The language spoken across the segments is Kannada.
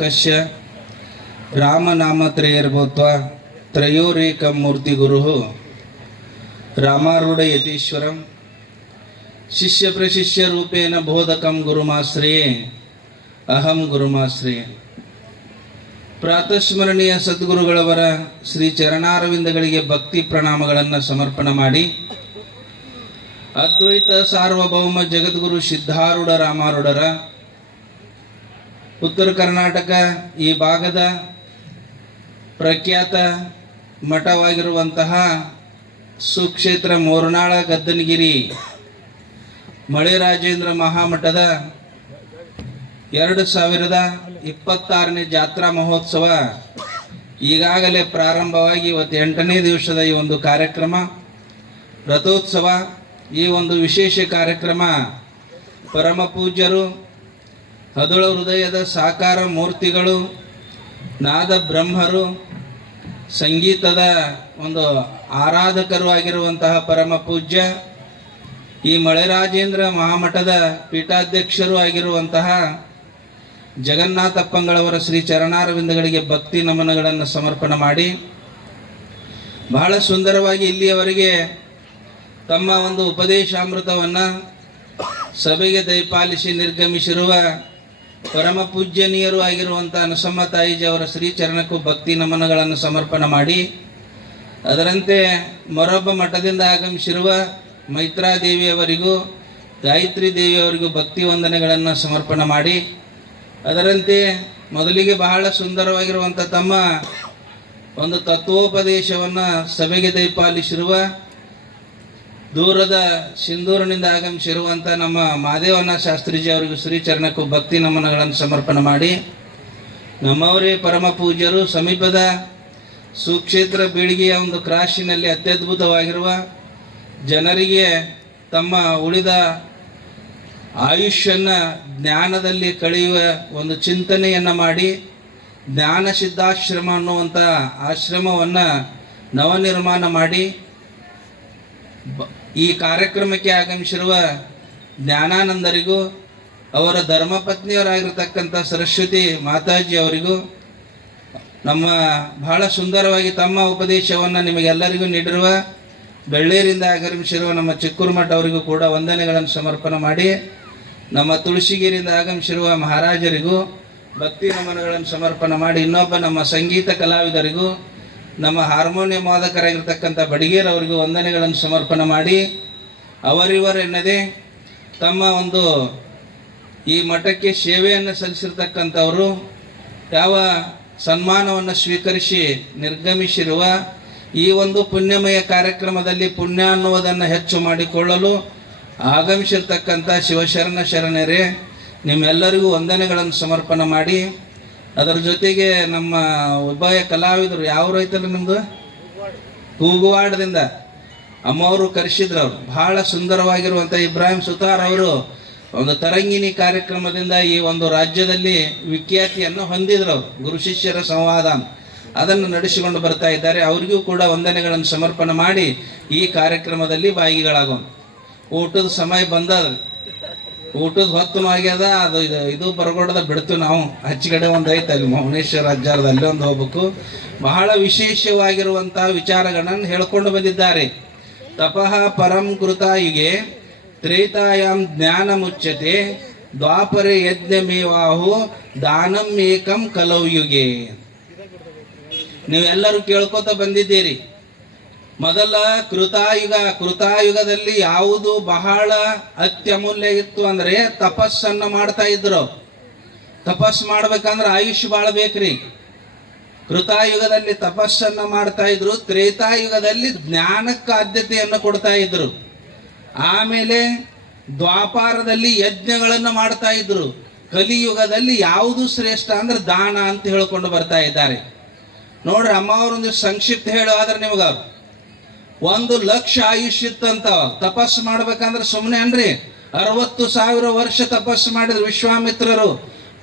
ಕಶ್ಯ ರಾಮನಾಮತ್ರಯರ್ಭೂತ್ವ ತ್ರಯೋರೇಕ ಮೂರ್ತಿ ಗುರು ರಾಮಾರೂಢ ಯತೀಶ್ವರಂ ಶಿಷ್ಯ ಪ್ರಶಿಷ್ಯ ರೂಪೇಣ ಬೋಧಕಂ ಗುರುಮಾಶ್ರಯೇ ಅಹಂ ಗುರುಮಾಶ್ರಯೇ. ಪ್ರಾತಸ್ಮರಣೀಯ ಸದ್ಗುರುಗಳವರ ಶ್ರೀ ಚರಣಾರವಿಂದಗಳಿಗೆ ಭಕ್ತಿ ಪ್ರಣಾಮಗಳನ್ನು ಸಮರ್ಪಣೆ ಮಾಡಿ, ಅದ್ವೈತ ಸಾರ್ವಭೌಮ ಜಗದ್ಗುರು ಸಿದ್ಧಾರೂಢ ರಾಮಾರೂಢರ ಉತ್ತರ ಕರ್ನಾಟಕ ಈ ಭಾಗದ ಪ್ರಖ್ಯಾತ ಮಠವಾಗಿರುವಂತಹ ಸುಕ್ಷೇತ್ರ ಮೋರ್ನಾಳ ಗದ್ದನಗಿರಿ ಮಳೆರಾಜೇಂದ್ರ ಮಹಾಮಠದ 2026ನೇ ಜಾತ್ರಾ ಮಹೋತ್ಸವ ಈಗಾಗಲೇ ಪ್ರಾರಂಭವಾಗಿ ಇವತ್ತು 8ನೇ ದಿವಸದ ಈ ಒಂದು ಕಾರ್ಯಕ್ರಮ ರಥೋತ್ಸವ. ಈ ಒಂದು ವಿಶೇಷ ಕಾರ್ಯಕ್ರಮ ಪರಮ ಪೂಜ್ಯರು ಹದುಳ ಹೃದಯದ ಸಾಕಾರ ಮೂರ್ತಿಗಳು, ನಾದ ಬ್ರಹ್ಮರು, ಸಂಗೀತದ ಒಂದು ಆರಾಧಕರು ಆಗಿರುವಂತಹ ಪರಮ ಪೂಜ್ಯ ಈ ಮಳೆರಾಜೇಂದ್ರ ಮಹಾಮಠದ ಪೀಠಾಧ್ಯಕ್ಷರು ಆಗಿರುವಂತಹ ಜಗನ್ನಾಥಪ್ಪಂಗಳವರ ಶ್ರೀ ಚರಣಾರವಿಂದಗಳಿಗೆ ಭಕ್ತಿ ನಮನಗಳನ್ನು ಸಮರ್ಪಣೆ ಮಾಡಿ, ಬಹಳ ಸುಂದರವಾಗಿ ಇಲ್ಲಿಯವರೆಗೆ ತಮ್ಮ ಒಂದು ಉಪದೇಶಾಮೃತವನ್ನು ಸಭೆಗೆ ದಯಪಾಲಿಸಿ ನಿರ್ಗಮಿಸಿರುವ ಪರಮ ಪೂಜ್ಯನೀಯರು ಆಗಿರುವಂಥ ನರಸಮ್ಮ ತಾಯಿಜಿಯವರ ಶ್ರೀಚರಣಕ್ಕೂ ಭಕ್ತಿ ನಮನಗಳನ್ನು ಸಮರ್ಪಣೆ ಮಾಡಿ, ಅದರಂತೆ ಮೊರೊಬ್ಬ ಮಠದಿಂದ ಆಗಮಿಸಿರುವ ಮೈತ್ರಾದೇವಿಯವರಿಗೂ ಗಾಯತ್ರಿ ದೇವಿಯವರಿಗೂ ಭಕ್ತಿ ವಂದನೆಗಳನ್ನು ಸಮರ್ಪಣೆ ಮಾಡಿ, ಅದರಂತೆ ಮೊದಲಿಗೆ ಬಹಳ ಸುಂದರವಾಗಿರುವಂಥ ತಮ್ಮ ಒಂದು ತತ್ವೋಪದೇಶವನ್ನು ಸಭೆಗೆ ದಯಪಾಲಿಸಿರುವ ದೂರದ ಸಿಂಧೂರಿನಿಂದ ಆಗಮಿಸಿರುವಂಥ ನಮ್ಮ ಮಾದೇವನ ಶಾಸ್ತ್ರೀಜಿ ಅವರಿಗೂ ಶ್ರೀಚರಣಕ್ಕೂ ಭಕ್ತಿ ನಮನಗಳನ್ನು ಸಮರ್ಪಣೆ ಮಾಡಿ, ನಮ್ಮವರೇ ಪರಮ ಪೂಜ್ಯರು ಸಮೀಪದ ಸುಕ್ಷೇತ್ರ ಬೀಳಿಗೆಯ ಒಂದು ಕ್ರಾಶಿನಲ್ಲಿ ಅತ್ಯದ್ಭುತವಾಗಿರುವ ಜನರಿಗೆ ತಮ್ಮ ಉಳಿದ ಆಯುಷ್ಯನ ಜ್ಞಾನದಲ್ಲಿ ಕಳೆಯುವ ಒಂದು ಚಿಂತನೆಯನ್ನು ಮಾಡಿ, ಜ್ಞಾನ ಸಿದ್ಧಾಶ್ರಮ ಅನ್ನುವಂಥ ಆಶ್ರಮವನ್ನು ನವನಿರ್ಮಾಣ ಮಾಡಿ ಈ ಕಾರ್ಯಕ್ರಮಕ್ಕೆ ಆಗಮಿಸಿರುವ ಜ್ಞಾನಾನಂದರಿಗೂ ಅವರ ಧರ್ಮಪತ್ನಿಯವರಾಗಿರ್ತಕ್ಕಂಥ ಸರಸ್ವತಿ ಮಾತಾಜಿ ಅವರಿಗೂ ನಮ್ಮ ಬಹಳ ಸುಂದರವಾಗಿ ತಮ್ಮ ಉಪದೇಶವನ್ನು ನಿಮಗೆಲ್ಲರಿಗೂ ನೀಡಿರುವ ಬೆಳ್ಳೇರಿಂದ ಆಗಮಿಸಿರುವ ನಮ್ಮ ಚಿಕ್ಕೂರು ಮಠ ಅವರಿಗೂ ಕೂಡ ವಂದನೆಗಳನ್ನು ಸಮರ್ಪಣೆ ಮಾಡಿ, ನಮ್ಮ ತುಳಸಿಗೇರಿಯಿಂದ ಆಗಮಿಸಿರುವ ಮಹಾರಾಜರಿಗೂ ಭಕ್ತಿ ನಮನಗಳನ್ನು ಸಮರ್ಪಣೆ ಮಾಡಿ, ಇನ್ನೊಬ್ಬ ನಮ್ಮ ಸಂಗೀತ ಕಲಾವಿದರಿಗೂ ನಮ್ಮ ಹಾರ್ಮೋನಿಯಂ ವಾದಕರಾಗಿರ್ತಕ್ಕಂಥ ಬಡಿಗೇರವರಿಗೂ ವಂದನೆಗಳನ್ನು ಸಮರ್ಪಣೆ ಮಾಡಿ, ಅವರಿವರೆನ್ನದೇ ತಮ್ಮ ಒಂದು ಈ ಮಠಕ್ಕೆ ಸೇವೆಯನ್ನು ಸಲ್ಲಿಸಿರ್ತಕ್ಕಂಥವರು ಯಾವ ಸನ್ಮಾನವನ್ನು ಸ್ವೀಕರಿಸಿ ನಿರ್ಗಮಿಸಿರುವ ಈ ಒಂದು ಪುಣ್ಯಮಯ ಕಾರ್ಯಕ್ರಮದಲ್ಲಿ ಪುಣ್ಯ ಅನ್ನುವುದನ್ನು ಹೆಚ್ಚು ಮಾಡಿಕೊಳ್ಳಲು ಆಗಮಿಸಿರ್ತಕ್ಕಂಥ ಶಿವಶರಣ ಶರಣರೇ, ನಿಮ್ಮೆಲ್ಲರಿಗೂ ವಂದನೆಗಳನ್ನು ಸಮರ್ಪಣೆ ಮಾಡಿ, ಅದರ ಜೊತೆಗೆ ನಮ್ಮ ಉಭಯ ಕಲಾವಿದರು ಯಾವ ರೈತರು ನಿಮ್ಮದು ಕೂಗುವಾಡದಿಂದ ಅಮ್ಮವರು ಕರೆಸಿದ್ರು. ಅವರು ಬಹಳ ಸುಂದರವಾಗಿರುವಂಥ ಇಬ್ರಾಹಿಂ ಸುತಾರ್ ಅವರು ಒಂದು ತರಂಗಿಣಿ ಕಾರ್ಯಕ್ರಮದಿಂದ ಈ ಒಂದು ರಾಜ್ಯದಲ್ಲಿ ವಿಖ್ಯಾತಿಯನ್ನು ಹೊಂದಿದ್ರು. ಅವರು ಗುರು ಶಿಷ್ಯರ ಸಂವಾದ ಅದನ್ನು ನಡೆಸಿಕೊಂಡು ಬರ್ತಾ ಇದ್ದಾರೆ. ಅವರಿಗೂ ಕೂಡ ವಂದನೆಗಳನ್ನು ಸಮರ್ಪಣೆ ಮಾಡಿ ಈ ಕಾರ್ಯಕ್ರಮದಲ್ಲಿ ಭಾಗಿಗಳಾಗೋಣ. ಊಟದ ಸಮಯ ಬಂದದ, ಊಟದ ಹೊತ್ತು ಆಗ್ಯದ. ಅದು ಇದು ಬರಗೊಡದ ಬಿಡ್ತೀವಿ ನಾವು. ಹಚ್ಚಿಗಡೆ ಒಂದು ಐತೆ ಅಲ್ಲಿ ಮೌನೇಶ್ವರ ಅಜ್ಜಾರದ ಅಲ್ಲಿ ಒಂದು ಹೋಗ್ಬೇಕು. ಬಹಳ ವಿಶೇಷವಾಗಿರುವಂಥ ವಿಚಾರಗಳನ್ನು ಹೇಳ್ಕೊಂಡು ಬಂದಿದ್ದಾರೆ. ತಪಃ ಪರಂ ಕೃತಾಯುಗೆ ತ್ರೇತಾಯಾಮ್ ಜ್ಞಾನ ಮುಚ್ಚತೆ ದ್ವಾಪರೆ ಯಜ್ಞಮೇವಾಹು ದಾನಂ ಏಕಂ ಕಲೌಯುಗೆ. ನೀವೆಲ್ಲರೂ ಕೇಳ್ಕೊತ ಬಂದಿದ್ದೀರಿ. ಮೊದಲ ಕೃತಾಯುಗದಲ್ಲಿ ಯಾವುದು ಬಹಳ ಅತ್ಯಮೂಲ್ಯ ಇತ್ತು ಅಂದರೆ ತಪಸ್ಸನ್ನು ಮಾಡ್ತಾ ಇದ್ರು. ತಪಸ್ಸು ಮಾಡ್ಬೇಕಂದ್ರೆ ಆಯುಷ್ಯ ಭಾಳ ಬೇಕ್ರಿ. ಕೃತಾಯುಗದಲ್ಲಿ ತಪಸ್ಸನ್ನು ಮಾಡ್ತಾ ಇದ್ರು. ತ್ರೇತಾಯುಗದಲ್ಲಿ ಜ್ಞಾನಕ್ಕೆ ಆದ್ಯತೆಯನ್ನು ಕೊಡ್ತಾ ಇದ್ರು. ಆಮೇಲೆ ದ್ವಾಪಾರದಲ್ಲಿ ಯಜ್ಞಗಳನ್ನು ಮಾಡ್ತಾ ಇದ್ರು. ಕಲಿಯುಗದಲ್ಲಿ ಯಾವುದು ಶ್ರೇಷ್ಠ ಅಂದ್ರೆ ದಾನ ಅಂತ ಹೇಳ್ಕೊಂಡು ಬರ್ತಾ ಇದ್ದಾರೆ. ನೋಡ್ರಿ ಅಮ್ಮ ಅವರೊಂದು ಸಂಕ್ಷಿಪ್ತ ಹೇಳೋದ್ರೆ ನಿಮ್ಗೆ 1,00,000 ಆಯುಷ್ಯ ಇತ್ತಂತ. ತಪಸ್ಸು ಮಾಡ್ಬೇಕಂದ್ರೆ ಸುಮ್ಮನೆ ಅನ್ರಿ, 60,000 ವರ್ಷ ತಪಸ್ಸು ಮಾಡಿದ್ರು ವಿಶ್ವಾಮಿತ್ರರು,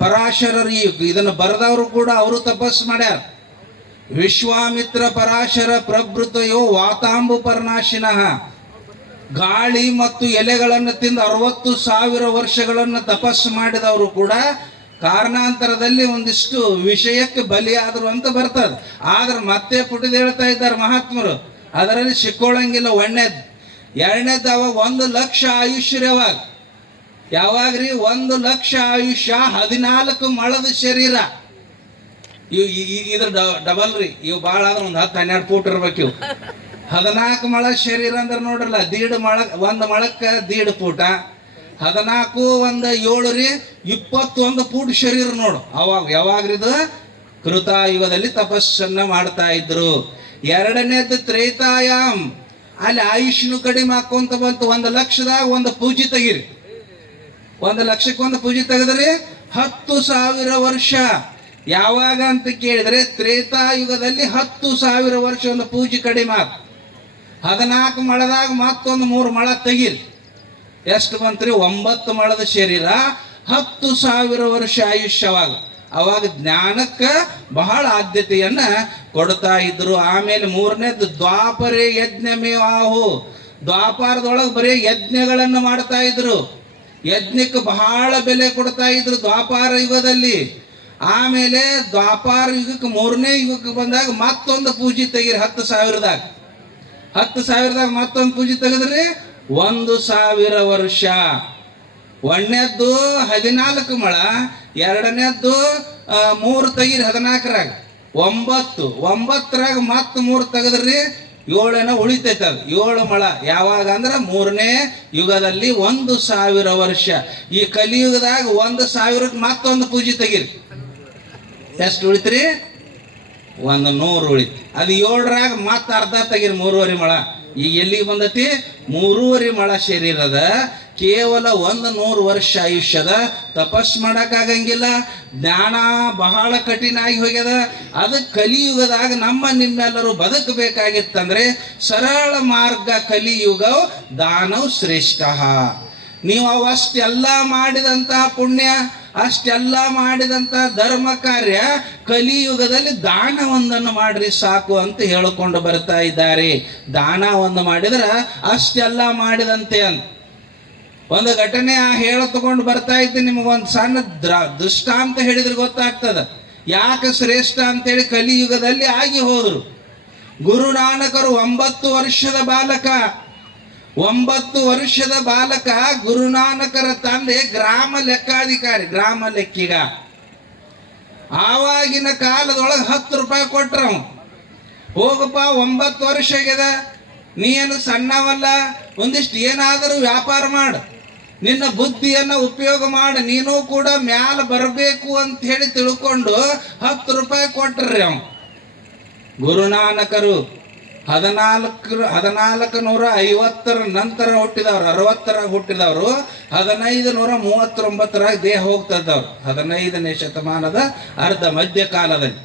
ಪರಾಶರರು. ಇದನ್ನು ಬರೆದವರು ಕೂಡ ಅವರು ತಪಸ್ಸು ಮಾಡ್ಯಾರ. ವಿಶ್ವಾಮಿತ್ರ ಪರಾಶರ ಪ್ರಭೃತಯೋ ವಾತಾಂಬು ಪರ್ನಾಶಿನಃ. ಗಾಳಿ ಮತ್ತು ಎಲೆಗಳನ್ನು ತಿಂದು 60,000 ವರ್ಷಗಳನ್ನು ತಪಸ್ಸು ಮಾಡಿದವರು ಕೂಡ ಕಾರಣಾಂತರದಲ್ಲಿ ಒಂದಿಷ್ಟು ವಿಷಯಕ್ಕೆ ಬಲಿಯಾದರು ಅಂತ ಬರ್ತದೆ. ಆದ್ರೆ ಮತ್ತೆ ಪುಟಿದು ಹೇಳ್ತಾ ಇದ್ದಾರೆ ಮಹಾತ್ಮರು, ಅದರಲ್ಲಿ ಸಿಕ್ಕೊಳ್ಳಂಗಿಲ್ಲ. ಒಂದನೇದು. ಎರಡನೇದು, ಅವಾಗ 1,00,000 ಆಯುಷ್ಯ. ಯಾವಾಗ್ರಿ 1,00,000 ಆಯುಷ್ಯ, 14 ಮೊಳದ ಶರೀರ. ಇದ್ರ ಡಬಲ್ ರೀ. ಇವು ಭಾಳ ಆದ್ರೆ ಒಂದು 10-12 ಫೂಟ್ ಇರ್ಬೇಕು ಇವು. 14 ಮೊಳ ಶರೀರ ಅಂದ್ರೆ ನೋಡ್ರಲ್ಲ, ದೀಡ್ ಮೊಳ, 1 ಮೊಳಕ್ಕೆ 1.5 ಫೂಟ. 14 1 7 ರೀ, 21 ಫೂಟ್ ಶರೀರ ನೋಡು. ಅವಾಗ ಯಾವಾಗ್ರಿದು ಕೃತಾಯುಗದಲ್ಲಿ ತಪಸ್ಸನ್ನ ಮಾಡ್ತಾ ಇದ್ರು. ಎರಡನೇದು ತ್ರೇತಾಯಾಮ್, ಅಲ್ಲಿ ಆಯುಷ್ನು ಕಡಿಮೆ ಹಾಕೊಂತ ಬಂತು. 1,00,000ದಾಗ 1 ಪೂಜೆ ತೆಗೀರಿ. 1,00,000ಕ್ಕೆ 1 ಪೂಜೆ ತೆಗೆದ್ರಿ 10,000 ವರ್ಷ. ಯಾವಾಗ ಅಂತ ಕೇಳಿದ್ರೆ ತ್ರೇತಾಯುಗದಲ್ಲಿ 10,000 ವರ್ಷ ಒಂದು ಪೂಜೆ ಕಡಿಮೆ ಆಗ. 14 ಮೊಳದಾಗ ಮತ್ತೊಂದು 3 ಮೊಳ ತೆಗೀರಿ. ಎಷ್ಟು ಬಂತ್ರಿ? 9 ಮೊಳದ ಶರೀರ, 10,000 ವರ್ಷ ಆಯುಷ್ಯವಾಗ. ಅವಾಗ ಜ್ಞಾನಕ್ಕೆ ಬಹಳ ಆದ್ಯತೆಯನ್ನ ಕೊಡ್ತಾ ಇದ್ರು. ಆಮೇಲೆ ಮೂರನೇದು ದ್ವಾಪರೇ ಯಜ್ಞಮೇವಾಹು. ದ್ವಾಪಾರದೊಳಗೆ ಬರೀ ಯಜ್ಞಗಳನ್ನು ಮಾಡ್ತಾ ಇದ್ರು. ಯಜ್ಞಕ್ಕೆ ಬಹಳ ಬೆಲೆ ಕೊಡ್ತಾ ಇದ್ರು ದ್ವಾಪಾರ ಯುಗದಲ್ಲಿ. ಆಮೇಲೆ ದ್ವಾಪಾರ ಯುಗಕ್ಕೆ 3ನೇ ಯುಗಕ್ಕೆ ಬಂದಾಗ ಮತ್ತೊಂದು ಪೂಜೆ ತೆಗೀರಿ. 10,000ದಾಗ 10,000ದಾಗ ಮತ್ತೊಂದು ಪೂಜೆ ತೆಗೆದ್ರಿ 1,000 ವರ್ಷ. ಒಂದನೇದ್ದು 14 ಮೊಳ, ಎರಡನೇದ್ದು 3 ತೆಗೀರಿ 14ರಾಗ 9, 9ರಾಗ ಮತ್ತೆ 3 ತೆಗೆದ್ರಿ 7 ಉಳಿತೈತೆ. ಅದು 7 ಮೊಳ. ಯಾವಾಗ ಅಂದ್ರೆ 3ನೇ ಯುಗದಲ್ಲಿ 1,000 ವರ್ಷ. ಈ ಕಲಿಯುಗದಾಗ 1,000ಕ್ಕೆ ಮತ್ತೊಂದು ಪೂಜೆ ತೆಗೀರಿ. ಎಷ್ಟು ಉಳಿತ್ರಿ? 100 ಉಳಿತು. ಅದು 7ರಾಗ ಮತ್ತೆ ಅರ್ಧ ತೆಗೀರಿ, 3.5 ಮೊಳ. ಈಗ ಎಲ್ಲಿಗೆ ಬಂದತಿ? 3.5 ಮೊಳ ಶರೀರದ, ಕೇವಲ 100 ವರ್ಷ ಆಯುಷ್ಯದ. ತಪಸ್ ಮಾಡೋಕ್ಕಾಗಂಗಿಲ್ಲ. ಜ್ಞಾನ ಬಹಳ ಕಠಿಣ ಆಗಿ ಹೋಗ್ಯದ. ಅದಕ್ಕೆ ಕಲಿಯುಗದಾಗ ನಿಮ್ಮೆಲ್ಲರೂ ಬದುಕಬೇಕಾಗಿತ್ತಂದ್ರೆ ಸರಳ ಮಾರ್ಗ ಕಲಿಯುಗ ದಾನವ್ ಶ್ರೇಷ್ಠ. ನೀವು ಅವಷ್ಟೆಲ್ಲ ಮಾಡಿದಂತಹ ಪುಣ್ಯ, ಅಷ್ಟೆಲ್ಲ ಮಾಡಿದಂತಹ ಧರ್ಮ ಕಾರ್ಯ ಕಲಿಯುಗದಲ್ಲಿ ದಾನವೊಂದನ್ನು ಮಾಡ್ರಿ ಸಾಕು ಅಂತ ಹೇಳಿಕೊಂಡು ಬರ್ತಾ ಇದ್ದಾರೆ. ದಾನ ಒಂದು ಮಾಡಿದ್ರೆ ಅಷ್ಟೆಲ್ಲ ಮಾಡಿದಂತೆ ಅಂತ ಒಂದು ಘಟನೆ ಹೇಳ ತಗೊಂಡು ಬರ್ತಾ ಇದ್ದೆ. ನಿಮಗೊಂದು ಸಣ್ಣ ದೃಷ್ಟಾಂತ ಹೇಳಿದ್ರೆ ಗೊತ್ತಾಗ್ತದ ಯಾಕೆ ಶ್ರೇಷ್ಠ ಅಂತೇಳಿ. ಕಲಿಯುಗದಲ್ಲಿ ಆಗಿ ಹೋದ್ರು. ಗುರುನಾನಕರು 9 ವರ್ಷದ ಬಾಲಕ. 9 ವರ್ಷದ ಬಾಲಕ ಗುರುನಾನಕರ ತಂದೆ ಗ್ರಾಮ ಲೆಕ್ಕಾಧಿಕಾರಿ, ಗ್ರಾಮ ಲೆಕ್ಕಿಗ. ಆವಾಗಿನ ಕಾಲದೊಳಗೆ 10 ರೂಪಾಯಿ ಕೊಟ್ರ. ಹೋಗಪ್ಪ 9 ವರ್ಷ ಆಗ್ಯದ, ನೀ ಏನು ಸಣ್ಣವಲ್ಲ, ಒಂದಿಷ್ಟು ಏನಾದರೂ ವ್ಯಾಪಾರ ಮಾಡು, ನಿನ್ನ ಬುದ್ಧಿಯನ್ನು ಉಪಯೋಗ ಮಾಡಿ, ನೀನು ಕೂಡ ಮ್ಯಾಲ ಬರಬೇಕು ಅಂತ ಹೇಳಿ ತಿಳ್ಕೊಂಡು 10 ರೂಪಾಯಿ ಕೊಟ್ರಿ. ಅವ ಗುರುನಾನಕರು 1450 ನಂತರ ಹುಟ್ಟಿದವರು, 60ರಾಗ ಹುಟ್ಟಿದವರು, 1539ರಾಗ ದೇಹ ಹೋಗ್ತದವ್ರು. 15ನೇ ಶತಮಾನದ ಅರ್ಧ ಮಧ್ಯಕಾಲದಲ್ಲಿ